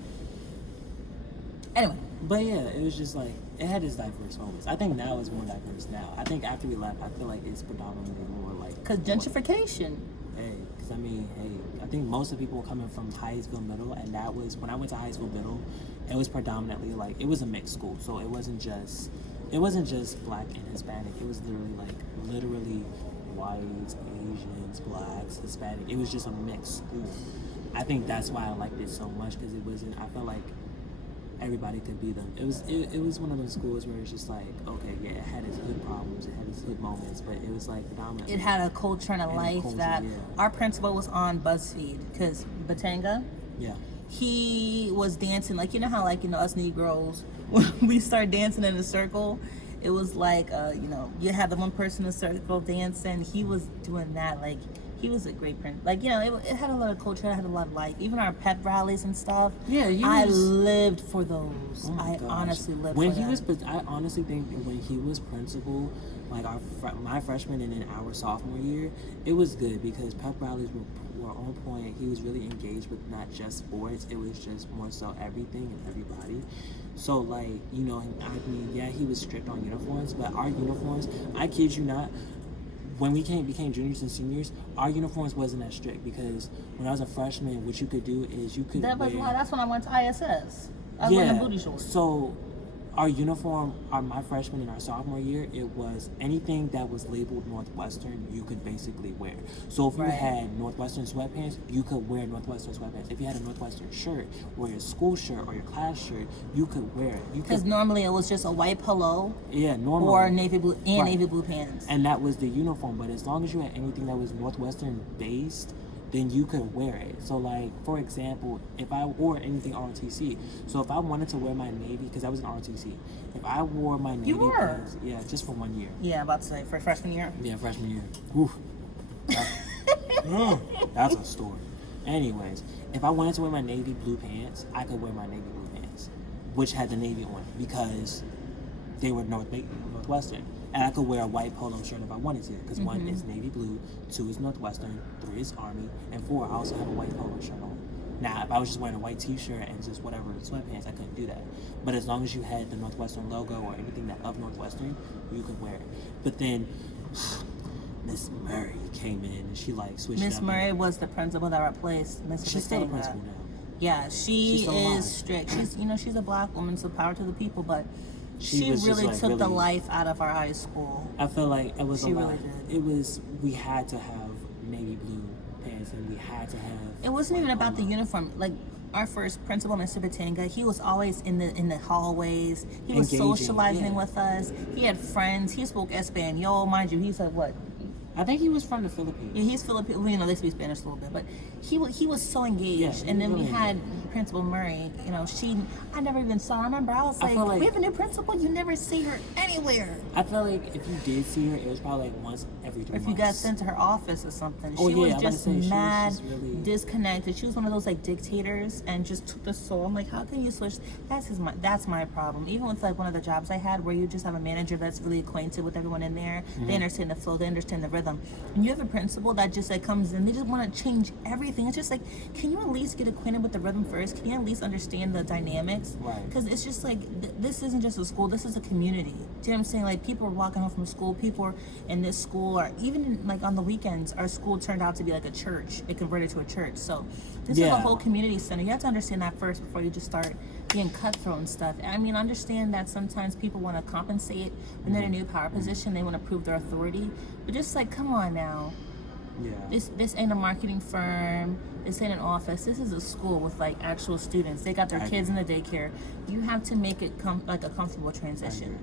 Anyway. But yeah, it was just like, it had its diverse moments. I think now it's more diverse now. I think after we left, I feel like it's predominantly more like... Because gentrification. Hey, because I think most of the people were coming from Hyattsville Middle, and that was, when I went to Hyattsville Middle, it was predominantly like, it was a mixed school, so it wasn't just black and Hispanic. It was literally whites, Asians, blacks, Hispanic. It was just a mixed school. I think that's why I liked it so much, because I felt like everybody could be them. It was one of those schools where it's just like, okay, yeah, it had its good problems, it had its good moments, but it was like predominantly. It had a culture and a life that our principal was on BuzzFeed, because Batanga, yeah, he was dancing, like, you know how, like, you know, us Negroes, when we start dancing in a circle, it was like, you know, you had the one person in a circle dancing. He was doing that, like, he was a great prince. Like, you know, it had a lot of culture, it had a lot of life. Even our pep rallies and stuff. Yeah, I lived for those. Oh I gosh. honestly lived when for he them. was, I honestly think when he was principal, like my freshman and then our sophomore year, it was good because pep rallies were on point. He was really engaged with not just sports; it was just more so everything and everybody. So, like, you know, I mean, yeah, he was strict on uniforms, but our uniforms, I kid you not, when we became juniors and seniors, our uniforms wasn't as strict because when I was a freshman, what you could do is you could That's when I went to ISS. I was yeah, wearing booty shorts. So our uniform, my freshman and our sophomore year, it was anything that was labeled Northwestern, you could basically wear. So if you had Northwestern sweatpants, you could wear Northwestern sweatpants. If you had a Northwestern shirt, or your school shirt, or your class shirt, you could wear it. Because normally it was just a white polo. Yeah, normally. Or navy blue navy blue pants. And that was the uniform. But as long as you had anything that was Northwestern based, then you could wear it. So, like, for example, if I wore anything ROTC, so if I wanted to wear my Navy, because I was in ROTC, if I wore my Navy pants, yeah, just for 1 year. Yeah, about to say, for freshman year? Yeah, freshman year. Oof. That's a story. Anyways, if I wanted to wear my navy blue pants, I could wear my navy blue pants, which had the Navy on, because they were Northwestern. And I could wear a white polo shirt if I wanted to, because 1 is navy blue, 2 is Northwestern, 3 is Army, and 4, I also have a white polo shirt on. Now, if I was just wearing a white t-shirt and just whatever sweatpants, I couldn't do that. But as long as you had the Northwestern logo or anything that of Northwestern, you could wear it. But then Miss Murray came in and she like switched it Miss up. Murray was the principal that replaced Miss She's still the Batanga. principal now. Yeah, She's she still alive. is strict. She's she's a black woman, so power to the people. But She she was just, really like, took the really- life out of our high school. I feel like it was She a really lot. did. It was, we had to have navy blue pants and we had to have. It wasn't even white about the polo. uniform. Like our first principal, Mr. Batanga, he was always in the hallways. He was Engaging, socializing yeah. with us. He had friends. He spoke Espanol, mind you. He's what? I think he was from the Philippines. Yeah, he's Filipino. Well, they speak Spanish a little bit, but he was so engaged. Yeah, he and was then we really had Principal Murray. I never even saw her. I remember I was I like, feel like- we have a new principal. You never see her anywhere. I feel like if you did see her, it was probably like once every 3 Or if months. you got sent to her office or something. Oh, She yeah, was I'm about to just say, she was mad, just really- disconnected. She was one of those like dictators and just took the soul. I'm like, how can you switch? That's my problem. Even with like one of the jobs I had where you just have a manager that's really acquainted with everyone in there. Mm-hmm. They understand the flow, they understand the rhythm. And you have a principal that just like comes in, they just want to change everything. It's just like, can you at least get acquainted with the rhythm first? Can you at least understand the dynamics? Right. Because it's just like, this isn't just a school, this is a community. Do you know what I'm saying? Like people are walking home from school, people are in this school, or even like on the weekends, our school turned out to be like a church. It converted to a church. So this is a Yeah. whole community center. You have to understand that first before you just start being cutthroat and stuff. I mean, understand that sometimes people want to compensate when they're in a new power position. They want to prove their authority. But just like, come on now. Yeah. This ain't a marketing firm. This ain't an office. This is a school with like actual students. They got their I kids in the daycare. You have to make it like a comfortable transition.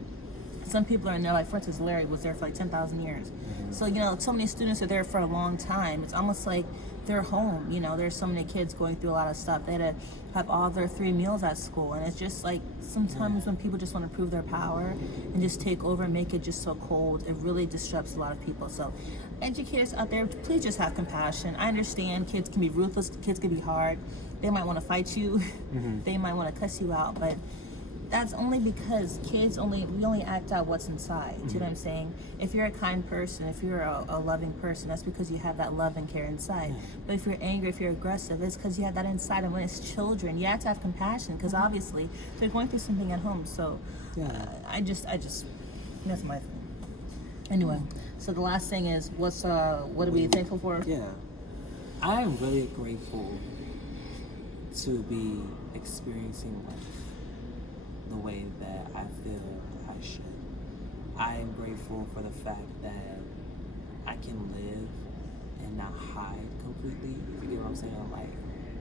Some people are in there, like for instance, Larry was there for like 10,000 years. So, so many students are there for a long time. It's almost like they're home. There's so many kids going through a lot of stuff. They had to have all their 3 meals at school. And it's just like sometimes when people just want to prove their power and just take over and make it just so cold, it really disrupts a lot of people. So educators out there, please just have compassion. I understand kids can be ruthless, kids can be hard. They might want to fight you. They might want to cuss you out, but that's only because we only act out what's inside. Do you know what I'm saying? If you're a kind person, if you're a loving person, that's because you have that love and care inside. But if you're angry, if you're aggressive, it's because you have that inside. And when it's children, you have to have compassion because obviously they're going through something at home. So I just that's my thing. Anyway, so the last thing is what are we thankful for? Yeah. I am really grateful to be experiencing life the way that I feel I should. I am grateful for the fact that I can live and not hide completely. You get what I'm saying? Like,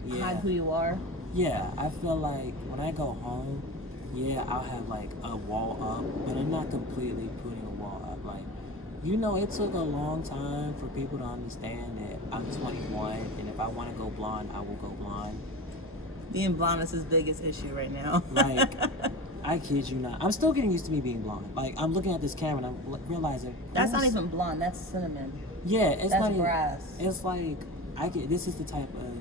yeah. Hide who you are. Yeah, I feel like when I go home, I'll have like a wall up, but I'm not completely putting a wall up. Like, it took a long time for people to understand that I'm 21, and if I want to go blonde, I will go blonde. Being blonde is his biggest issue right now. Like, I kid you not. I'm still getting used to me being blonde. Like, I'm looking at this camera and I'm realizing That's not even blonde. That's cinnamon. Yeah, it's That's not even, brass. It's like this is the type of,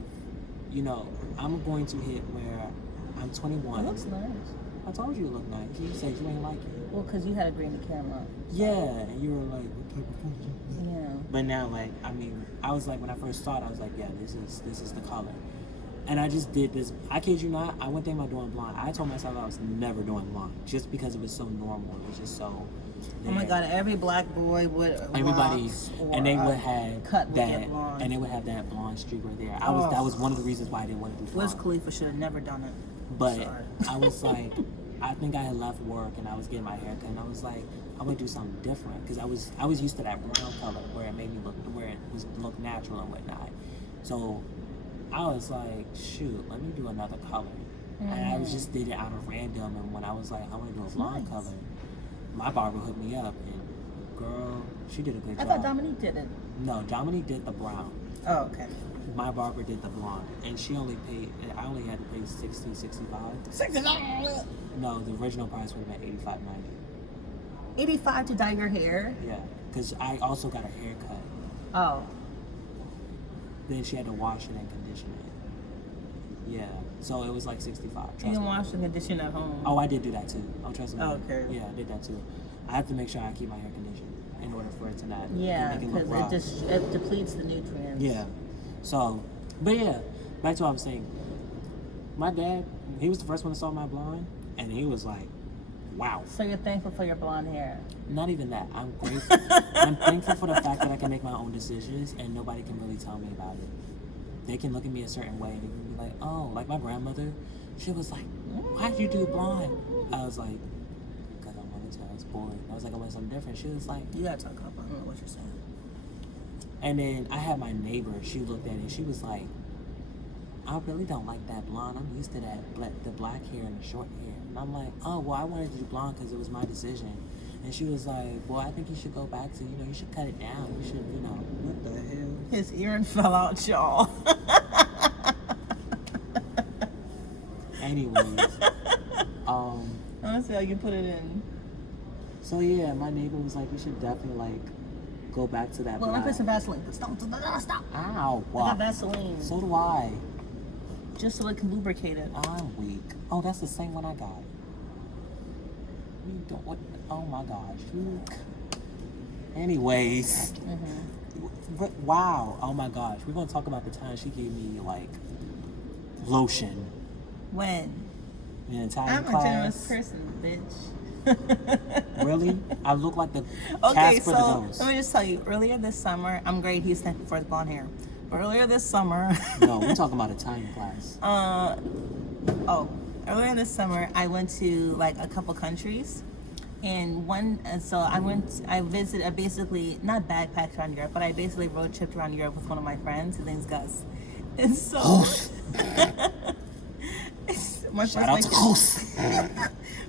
I'm going to hit where I'm 21. It looks nice. I told you it looked nice. You said you ain't like it. Well, because you had a green camera. Yeah, and you were like, what type of photo? Yeah. But now, like, I was like, when I first saw it, I was like, yeah, this is the color. And I just did this. I kid you not, I went thinking about doing blonde. I told myself I was never doing blonde just because it was so normal. It was just so. Oh my God! Every black boy would. Everybody, and they would have cut that, blonde. and they would have that blonde streak right there. That was one of the reasons why I didn't want to do blonde. Wiz Khalifa should have never done it. But Sorry. I was like, I think I had left work and I was getting my hair cut, and I was like, I would do something different because I was used to that brown color where it made me look natural and whatnot. So I was like, shoot, let me do another color. And I just did it out of random, and when I was like, I want to do a blonde nice. color, my barber hooked me up, and girl, she did a good I job. thought Dominique did it. No, Dominique did the brown. Oh, okay. My barber did the blonde, and I only had to pay $60, $65. $60. No, the original price would have been $85.90. $85 to dye your hair. Yeah, because I also got a haircut. Oh. Then she had to wash it and condition it. Yeah, so it was like $65. You can wash and condition at home. Oh, I did do that too. Oh, trust me. Oh, okay. Yeah, I did that too. I have to make sure I keep my hair conditioned in order for it to not Yeah, make it look because raw. it depletes the nutrients. Yeah. So, but yeah, back to what I was saying. My dad, he was the first one to saw my blonde, and he was like, wow. So you're thankful for your blonde hair? Not even that. I'm grateful. I'm thankful for the fact that I can make my own decisions, and nobody can really tell me about it. They can look at me a certain way, and they can be like, oh, like my grandmother, she was like, why'd you do blonde? I was like, because I wanted to. I was bored. I was like, I want something different. She was like, You gotta talk up. I don't know what you're saying. and then I had my neighbor. She looked at it. She was like, I really don't like that blonde. I'm used to that the black hair and the short hair. And I'm like, oh, well, I wanted to do blonde because it was my decision. And she was like, well, I think you should go back to, you should cut it down. You should, what the hell? His earring fell out, y'all. Anyways, I want to see how you put it in. so yeah, my neighbor was like, you should definitely like go back to that Well, let me black. put some Vaseline. Stop. Ow, I got Vaseline. So do I. Just so it can lubricate it. I'm weak. Oh, that's the same one I got. You don't, what? Oh my gosh. Anyways. But wow. Oh my gosh. We're going to talk about the time she gave me like lotion When? in Italian I'm class. a generous person, bitch. Really? I look like the Okay, Casper so the Ghost. let me just tell you. Earlier this summer, I'm great. He's thankful for his blonde hair. But earlier this summer, No, we're talking about Italian class. earlier this summer, I went to like a couple countries, and I visited. I basically not backpacked around Europe, but I basically road tripped around Europe with one of my friends. His name's Gus, and so my foot's Shout out to waking- Ghost.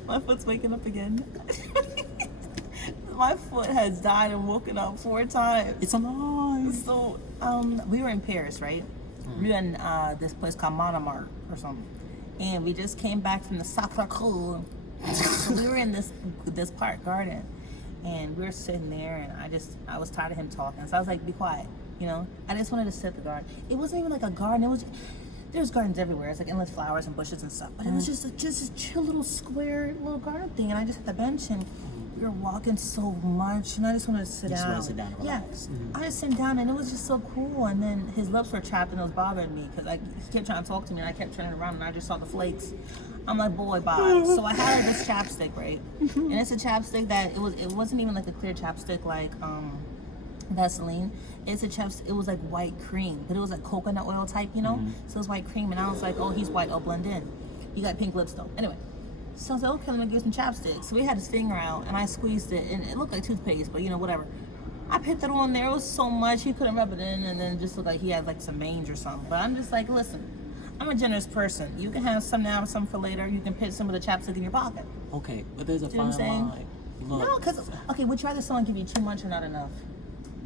My foot's waking up again. My foot has died and woken up 4 times. It's alive. So, we were in Paris, right? We were in this place called Montmartre or something, and we just came back from the Sacré-Cœur. So we were in this park garden, and we were sitting there, and I was tired of him talking, so I was like, "Be quiet," I just wanted to sit the garden. It wasn't even like a garden. There's gardens everywhere. It's like endless flowers and bushes and stuff, but it was just a chill little square little garden thing, and I just had the bench and. We were walking so much, and I just wanted to sit You down. just wanted to sit down and relax. Yeah, I just sat down, and it was just so cool. And then his lips were chapped, and it was bothering me because he kept trying to talk to me, and I kept turning around, and I just saw the flakes. I'm like, boy, bye. So I had like this chapstick, right? And it's a chapstick that it wasn't even like a clear chapstick like Vaseline. It's a chapstick. It was like white cream, but it was like coconut oil type, So it was white cream, and I was like, oh, he's white, I'll blend in. He got pink lips though. Anyway. So I was like, okay, let me get some chapstick. So we had his finger out, and I squeezed it, and it looked like toothpaste, but whatever. I put that on there. It was so much. He couldn't rub it in, and then it just looked like he had like some mange or something. But I'm just like, listen, I'm a generous person. You can have some now, some for later. You can put some of the chapstick in your pocket. Okay, but there's a See what I'm fine saying? line. Look, No, because, okay, would you rather someone give you too much or not enough?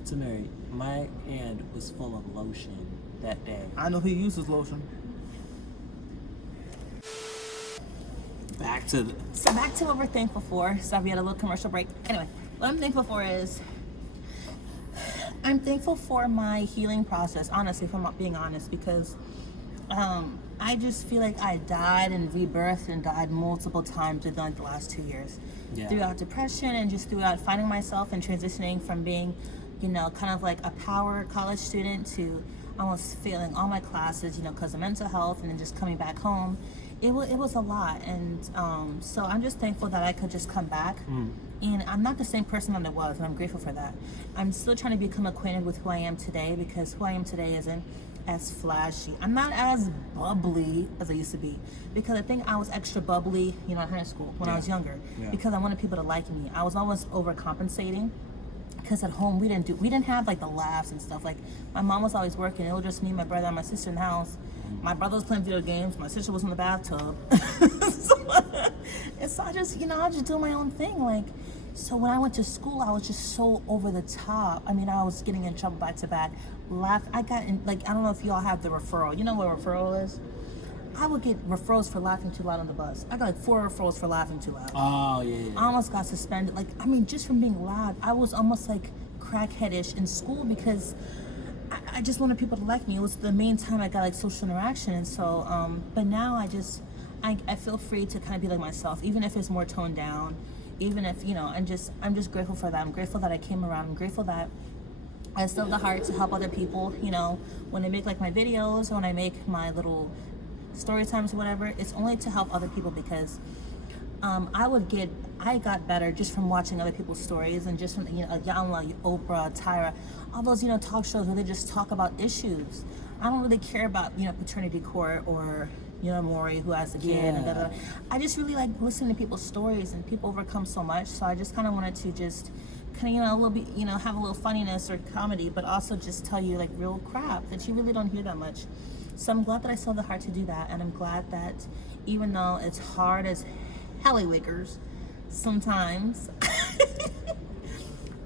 Tameri, my hand was full of lotion that day. I know he uses lotion. Back to So back to what we're thankful for. So we had a little commercial break. Anyway, what I'm thankful for is I'm thankful for my healing process, honestly, if I'm not being honest, because I just feel like I died and rebirthed and died multiple times within like the last 2 years. Yeah. Throughout depression and just throughout finding myself and transitioning from being, kind of like a power college student to almost failing all my classes, because of mental health, and then just coming back home. It was a lot, and so I'm just thankful that I could just come back. And I'm not the same person that I was, and I'm grateful for that. I'm still trying to become acquainted with who I am today, because who I am today isn't as flashy. I'm not as bubbly as I used to be, because I think I was extra bubbly, in high school when I was younger, because I wanted people to like me. I was always overcompensating. Because at home we didn't have like the laughs and stuff. Like my mom was always working. It was just me, my brother, and my sister in the house. My brother was playing video games. My sister was in the bathtub. so I just, I just do my own thing. Like, so when I went to school, I was just so over the top. I mean, I was getting in trouble back to back. I got in, like, I don't know if y'all have the referral. You know what a referral is? I would get referrals for laughing too loud on the bus. I got like 4 referrals for laughing too loud. Oh, yeah. I almost got suspended. Like, I mean, just from being loud, I was almost like crackheadish in school, because I just wanted people to like me. It was the main time I got like social interaction. And so, but now I feel free to kind of be like myself, even if it's more toned down, even if, you know, I'm just grateful for that. I'm grateful that I came around. I'm grateful that I still have the heart to help other people, you know, when I make like my videos or when I make my little story times or whatever, it's only to help other people because I got better just from watching other people's stories and just from, you know, Yanla, Oprah, Tyra, all those, you know, talk shows where they just talk about issues. I don't really care about, you know, paternity court or, you know, Maury who has a kid and da, da, da. I just really like listening to people's stories, and people overcome so much. So I just kind of wanted to just kind of, you know, a little bit, you know, have a little funniness or comedy, but also just tell you like real crap that you really don't hear that much. So I'm glad that I still have the heart to do that, and I'm glad that even though it's hard as hellywiggers sometimes,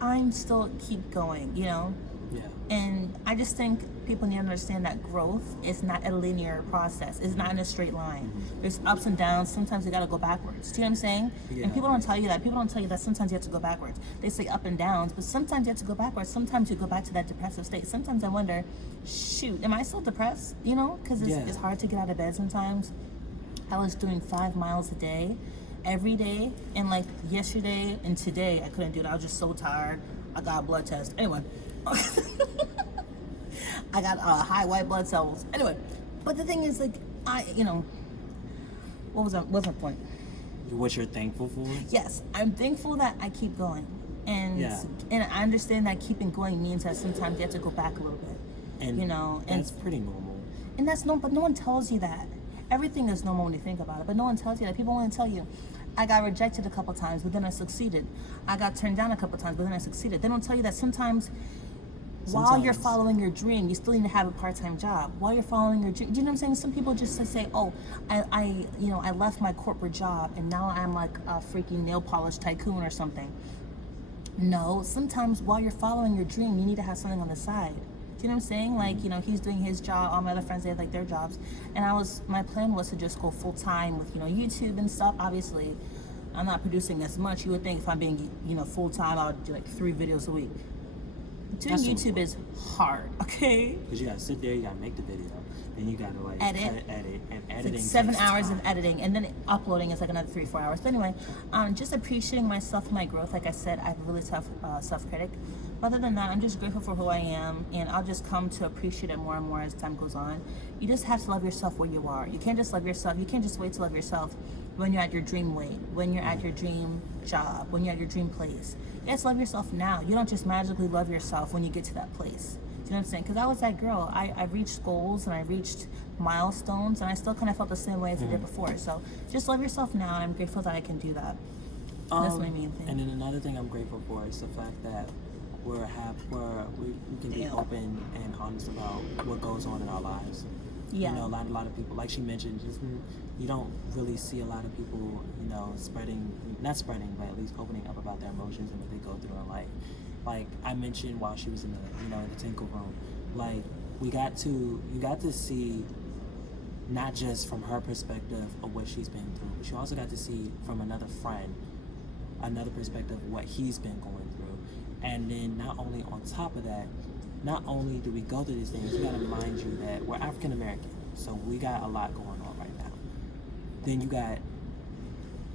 I'm still keep going, you know? Yeah. And I just think people need to understand that growth is not a linear process. It's not in a straight line. There's ups and downs. Sometimes you got to go backwards. Do you know what I'm saying? Yeah. And people don't tell you that. People don't tell you that sometimes you have to go backwards. They say up and downs, but sometimes you have to go backwards. Sometimes you go back to that depressive state. Sometimes I wonder, shoot, am I still depressed? You know, because it's hard to get out of bed sometimes. I was doing 5 miles a day, every day, and like yesterday and today I couldn't do it. I was just so tired. I got a blood test. Anyway. I got high white blood cells. Anyway, but the thing is, like, you know, what's my point? What you're thankful for? Yes, I'm thankful that I keep going, and I understand that keeping going means that sometimes you have to go back a little bit, And you know, and that's pretty normal. And that's but no one tells you that. Everything is normal when you think about it, but no one tells you that. People want to tell you, I got rejected a couple times, but then I succeeded. I got turned down a couple times, but then I succeeded. They don't tell you that sometimes while you're following your dream, you still need to have a part-time job. While you're following your dream, do you know what I'm saying? Some people just say, oh, I left my corporate job and now I'm like a freaking nail polish tycoon or something. No, sometimes while you're following your dream, you need to have something on the side. Do you know what I'm saying? Like, you know, he's doing his job, all my other friends, they have like their jobs. And my plan was to just go full-time with, you know, YouTube and stuff. Obviously, I'm not producing as much. You would think if I'm being, you know, full-time, I would do like 3 videos a week. Doing YouTube is hard, okay? Because you gotta sit there, you gotta make the video, then you gotta like edit, and editing. It's like 7 takes hours time. of editing, and then uploading is like another 3-4 hours. But anyway, just appreciating myself and my growth. Like I said, I have a really tough self-critic. But other than that, I'm just grateful for who I am, and I'll just come to appreciate it more and more as time goes on. You just have to love yourself where you are. You can't just love yourself. You can't just wait to love yourself when you're at your dream weight, when you're at your dream job, when you're at your dream place. You have to love yourself now. You don't just magically love yourself when you get to that place. Do you know what I'm saying? Because I was that girl. I reached goals and I reached milestones, and I still kind of felt the same way as I did before. So just love yourself now, and I'm grateful that I can do that. That's my main thing. And then another thing I'm grateful for is the fact that we can be open and honest about what goes on in our lives. Yeah. You know, a lot of people, like she mentioned, just you don't really see a lot of people, you know, not spreading, but at least opening up about their emotions and what they go through in life. Like I mentioned while she was in the Tinkle room, like you got to see not just from her perspective of what she's been through, but you also got to see from another friend, another perspective of what he's been going through. And then not only on top of that, not only do we go through these things, we gotta remind you that we're African American, so we got a lot going on right now. Then you got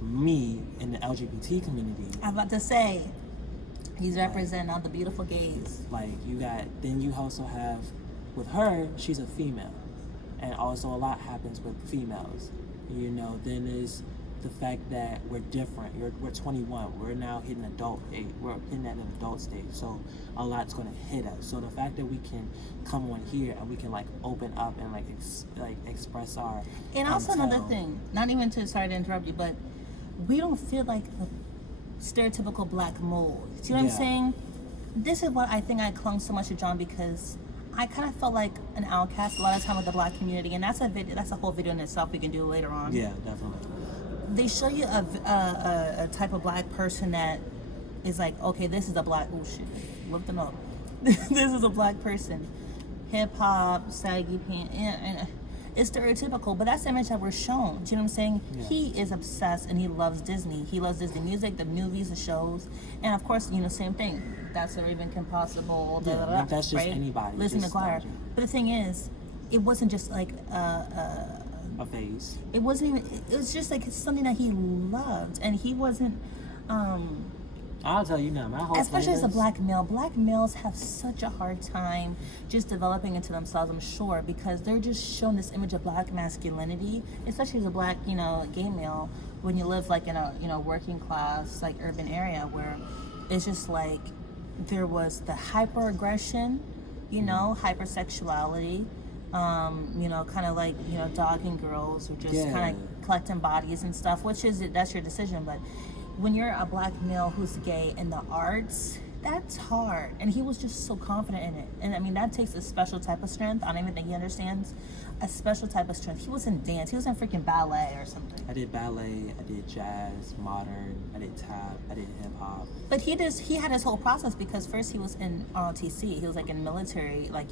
me in the LGBT community. I'm about to say, he's representing all the beautiful gays. Like then you also have, with her, she's a female, and also a lot happens with females. You know, then there's the fact that we're different. We're 21. We're now hitting adult age. We're hitting at an adult stage. So a lot's gonna hit us. So the fact that we can come on here and we can like open up and like express our And also another thing, not even sorry to interrupt you, but we don't feel like the stereotypical black mold. Do you know what I'm saying? This is what I think I clung so much to John, because I kind of felt like an outcast a lot of time with the black community, and that's a whole video in itself we can do later on. Yeah, definitely. They show you a type of black person that is like, okay, this is a black, oh shit, lift them up. This is a black person. Hip hop, saggy pants, and it's stereotypical, but that's the image that we're shown. Do you know what I'm saying? Yeah. He is obsessed and he loves Disney. He loves Disney music, the movies, the shows, and of course, you know, same thing. That's what Raven Kim Possible. Like that's just right? anybody. Lizzie McGuire. But the thing is, it wasn't just like a phase. It wasn't even. It was just like something that he loved, and he wasn't I'll tell you now, my whole Especially as a playlist- black males have such a hard time just developing into themselves, I'm sure, because they're just shown this image of black masculinity, especially as a black, gay male, when you live like in a, working class, like urban area where it's just like there was the hyper-aggression, hypersexuality, kind of like, dogging girls or just Yeah. kind of collecting bodies and stuff, which is, that's your decision, but when you're a black male who's gay in the arts, that's hard. And he was just so confident in it. And I mean, that takes a special type of strength. I don't even think he understands a special type of strength. He was in dance. He was in freaking ballet or something. I did ballet, I did jazz, modern, I did tap, I did hip hop. But he had his whole process because first he was in ROTC. He was like in military, like,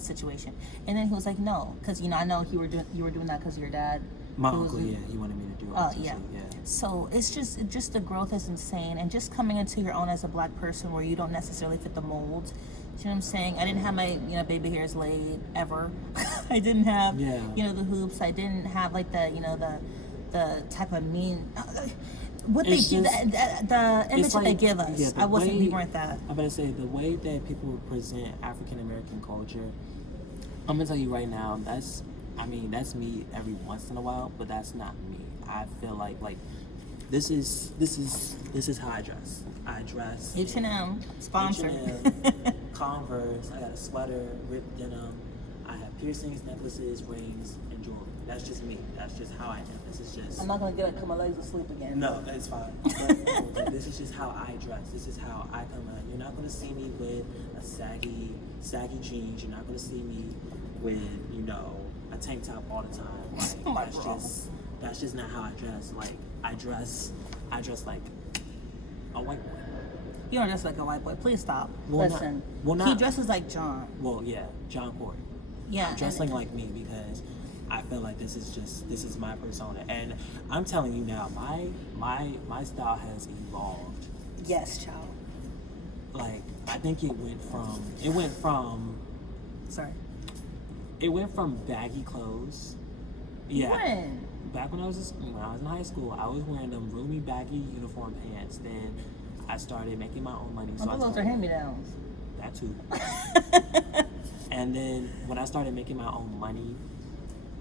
situation. And then he was like, no, because, I know you were doing that because of your dad. My who was uncle, in- yeah, he wanted me to do Oh, ROTC, yeah. yeah. So it's just the growth is insane, and just coming into your own as a black person where you don't necessarily fit the mold. You know what I'm saying? I didn't have my baby hairs laid ever. I didn't have Yeah. the hoops. I didn't have like the the type of mean what It's they give just- the image It's that they like- give us. yeah, the we way- weren't that. I'm gonna say the way that people present African American culture. I'm gonna tell you right now, that's me every once in a while, but that's not me. I feel like this is how I dress. I dress H&M sponsored. H&M, Converse. I got a sweater, ripped denim. I have piercings, necklaces, rings, and jewelry. That's just me. That's just how I am. This is just. I'm not gonna get up, cause my legs will sleep again. No, it's fine. But this is just how I dress. This is how I come out. You're not gonna see me with a saggy jeans. You're not gonna see me with a tank top all the time. Oh my Like bro. that's just not how I dress. Like I dress like a white boy. You don't dress like a white boy. Please stop. Well, Listen. not- He dresses like John. Well, yeah, John Corey. Yeah. I'm dressing like me because I feel like this is my persona, and I'm telling you now, my style has evolved. Yes, child. Like I think it went from baggy clothes. Yeah. When? Back when I was in high school, I was wearing them roomy baggy uniform pants. Then I started making my own money. I thought those are hand-me-downs. That too. And then when I started making my own money,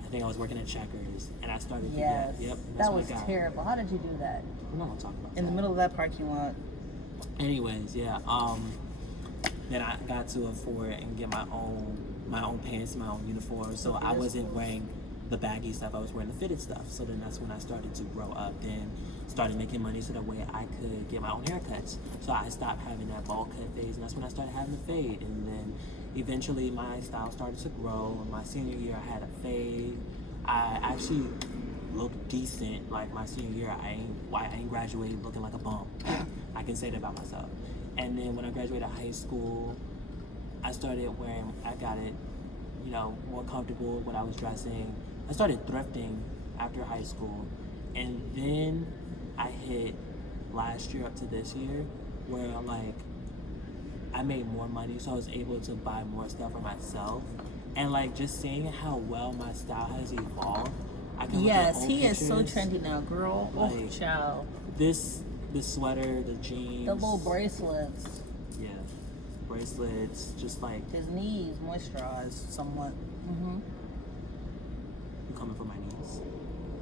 I think I was working at Checkers, and I started. Yes. Yep. That was terrible. How did you do that? We're not gonna talk about In the that. middle of that parking lot. Anyways, yeah. Then I got to afford and get my own pants, my own uniform. So I wasn't wearing the baggy stuff. I was wearing the fitted stuff. So then that's when I started to grow up. Then started making money so that way I could get my own haircuts. So I stopped having that ball cut phase, and that's when I started having the fade. And then eventually my style started to grow. In my senior year, I had a fade. I actually looked decent. Like my senior year, I ain't graduated looking like a bum. I can say that about myself. And then when I graduated high school, I got it, more comfortable with what I was dressing. I started thrifting after high school. And then I hit last year up to this year where I made more money, so I was able to buy more stuff for myself. And just seeing how well my style has evolved, I can look at Yes, old he is so pictures. trendy now, girl. Oh, child. The sweater, the jeans, The little bracelets. yeah, bracelets, just like His knees moisturized somewhat. Mm-hmm. you coming for my knees.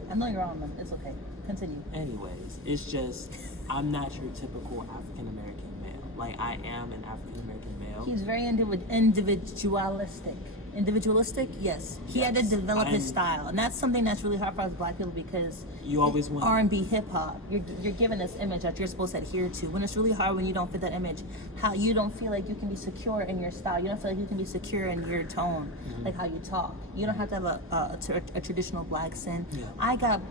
I know you're on them. It's okay. Continue. Anyways, it's just I'm not your typical African American male. Like I am an African American male. He's very individualistic. Individualistic? Yes. He had to Yes. develop his I'm- style. And that's something that's really hard for us black people because You always want- R&B, hip-hop. You're given this image that you're supposed to adhere to. When it's really hard when you don't fit that image, how you don't feel like you can be secure in your style. You don't feel like you can be secure in your tone, like how you talk. You don't have to have a traditional black accent. Yeah. I got,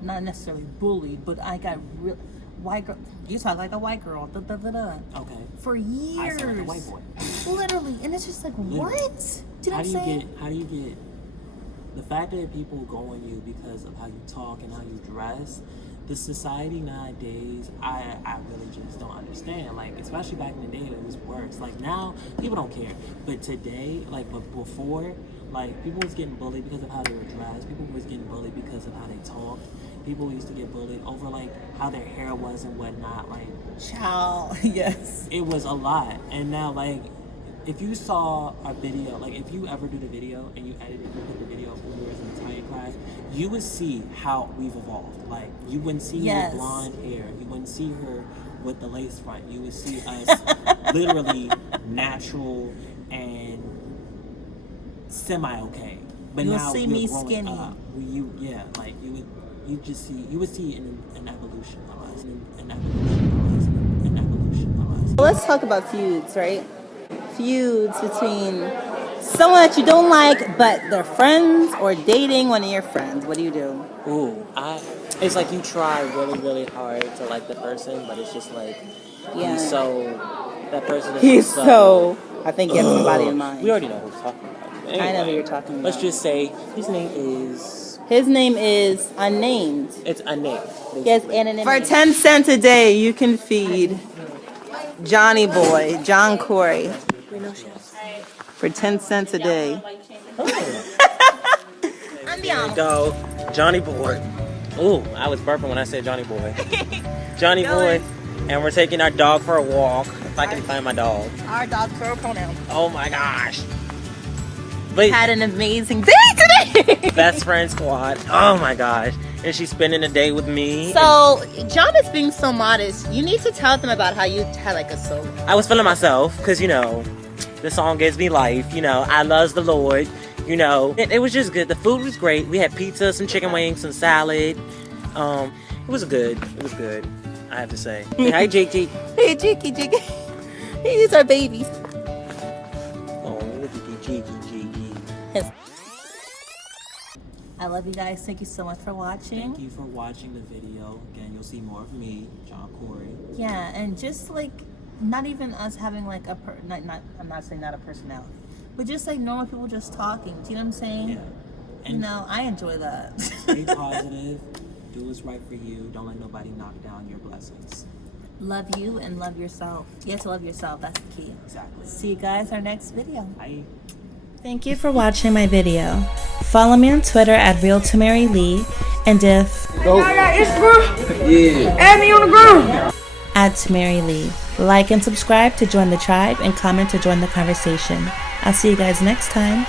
not necessarily bullied, but I got real white girl. You talk like a white girl. Da, da, da, da. Okay. For I years. sound like a white boy. Literally. And it's just like, what? Do you know How what do I'm saying? you get the fact that people go on you because of how you talk and how you dress? the society nowadays, I really just don't understand. Like, especially back in the day, it was worse. Like, now, people don't care. But today, like, but before, like, people was getting bullied because of how they were dressed. People was getting bullied because of how they talked. People used to get bullied over, like, how their hair was and whatnot. Like, Child, yes. it was a lot. And now, like, if you saw a video, like, if you ever do the video and you edit it, you put the video of when we were in Italian class, you would see how we've evolved. Like, you wouldn't see me with blonde hair. You wouldn't see her with the lace front. You would see us literally natural and semi-okay. But You'll now see we're me growing skinny. up. Like, you would see an evolution of us. An evolution of us. Let's talk about feuds, right? Feuds between someone that you don't like, but they're friends, or dating one of your friends. What do you do? Ooh, it's like you try really, really hard to like the person, but it's just like, that person is I think you have somebody in mind. We already know who we're talking about. Anyway, I know who you're talking about. Let's just say his name is unnamed. It's unnamed. Yes, anonymity. For 10 cents a day, you can feed Johnny Boy, John Corey. For 10 cents a day. There we go. Johnny Boy. Ooh, I was burping when I said Johnny Boy. Johnny Boy. And we're taking our dog for a walk. If I can find my dog. Our dog's plural pronoun. Oh my gosh. But Had an amazing day today. best friend squad. Oh my gosh. And she's spending a day with me. So, John is being so modest. You need to tell them about how you had like a solo. I was feeling myself because, the song gives me life. I loves the Lord. It was just good. The food was great. We had pizza, some chicken wings, some salad. It was good. It was good, I have to say. Hi, Jakey. Hey, Jakey. These are babies. Oh, look at the Jakey. I love you guys. Thank you so much for watching. Thank you for watching the video. Again, you'll see more of me, John Corey. Yeah, and just like, not even us having like I'm not saying not a personality, but just like normal people just talking. Do you know what I'm saying? Yeah. And I enjoy that. stay positive. Do what's right for you. Don't let nobody knock down your blessings. Love you and love yourself. You have to love yourself. That's the key. Exactly. See you guys in our next video. Bye. Thank you for watching my video. Follow me on Twitter at realtamerilee, and if Add me on the ground. at tamerilee. Like and subscribe to join the tribe, and comment to join the conversation. I'll see you guys next time.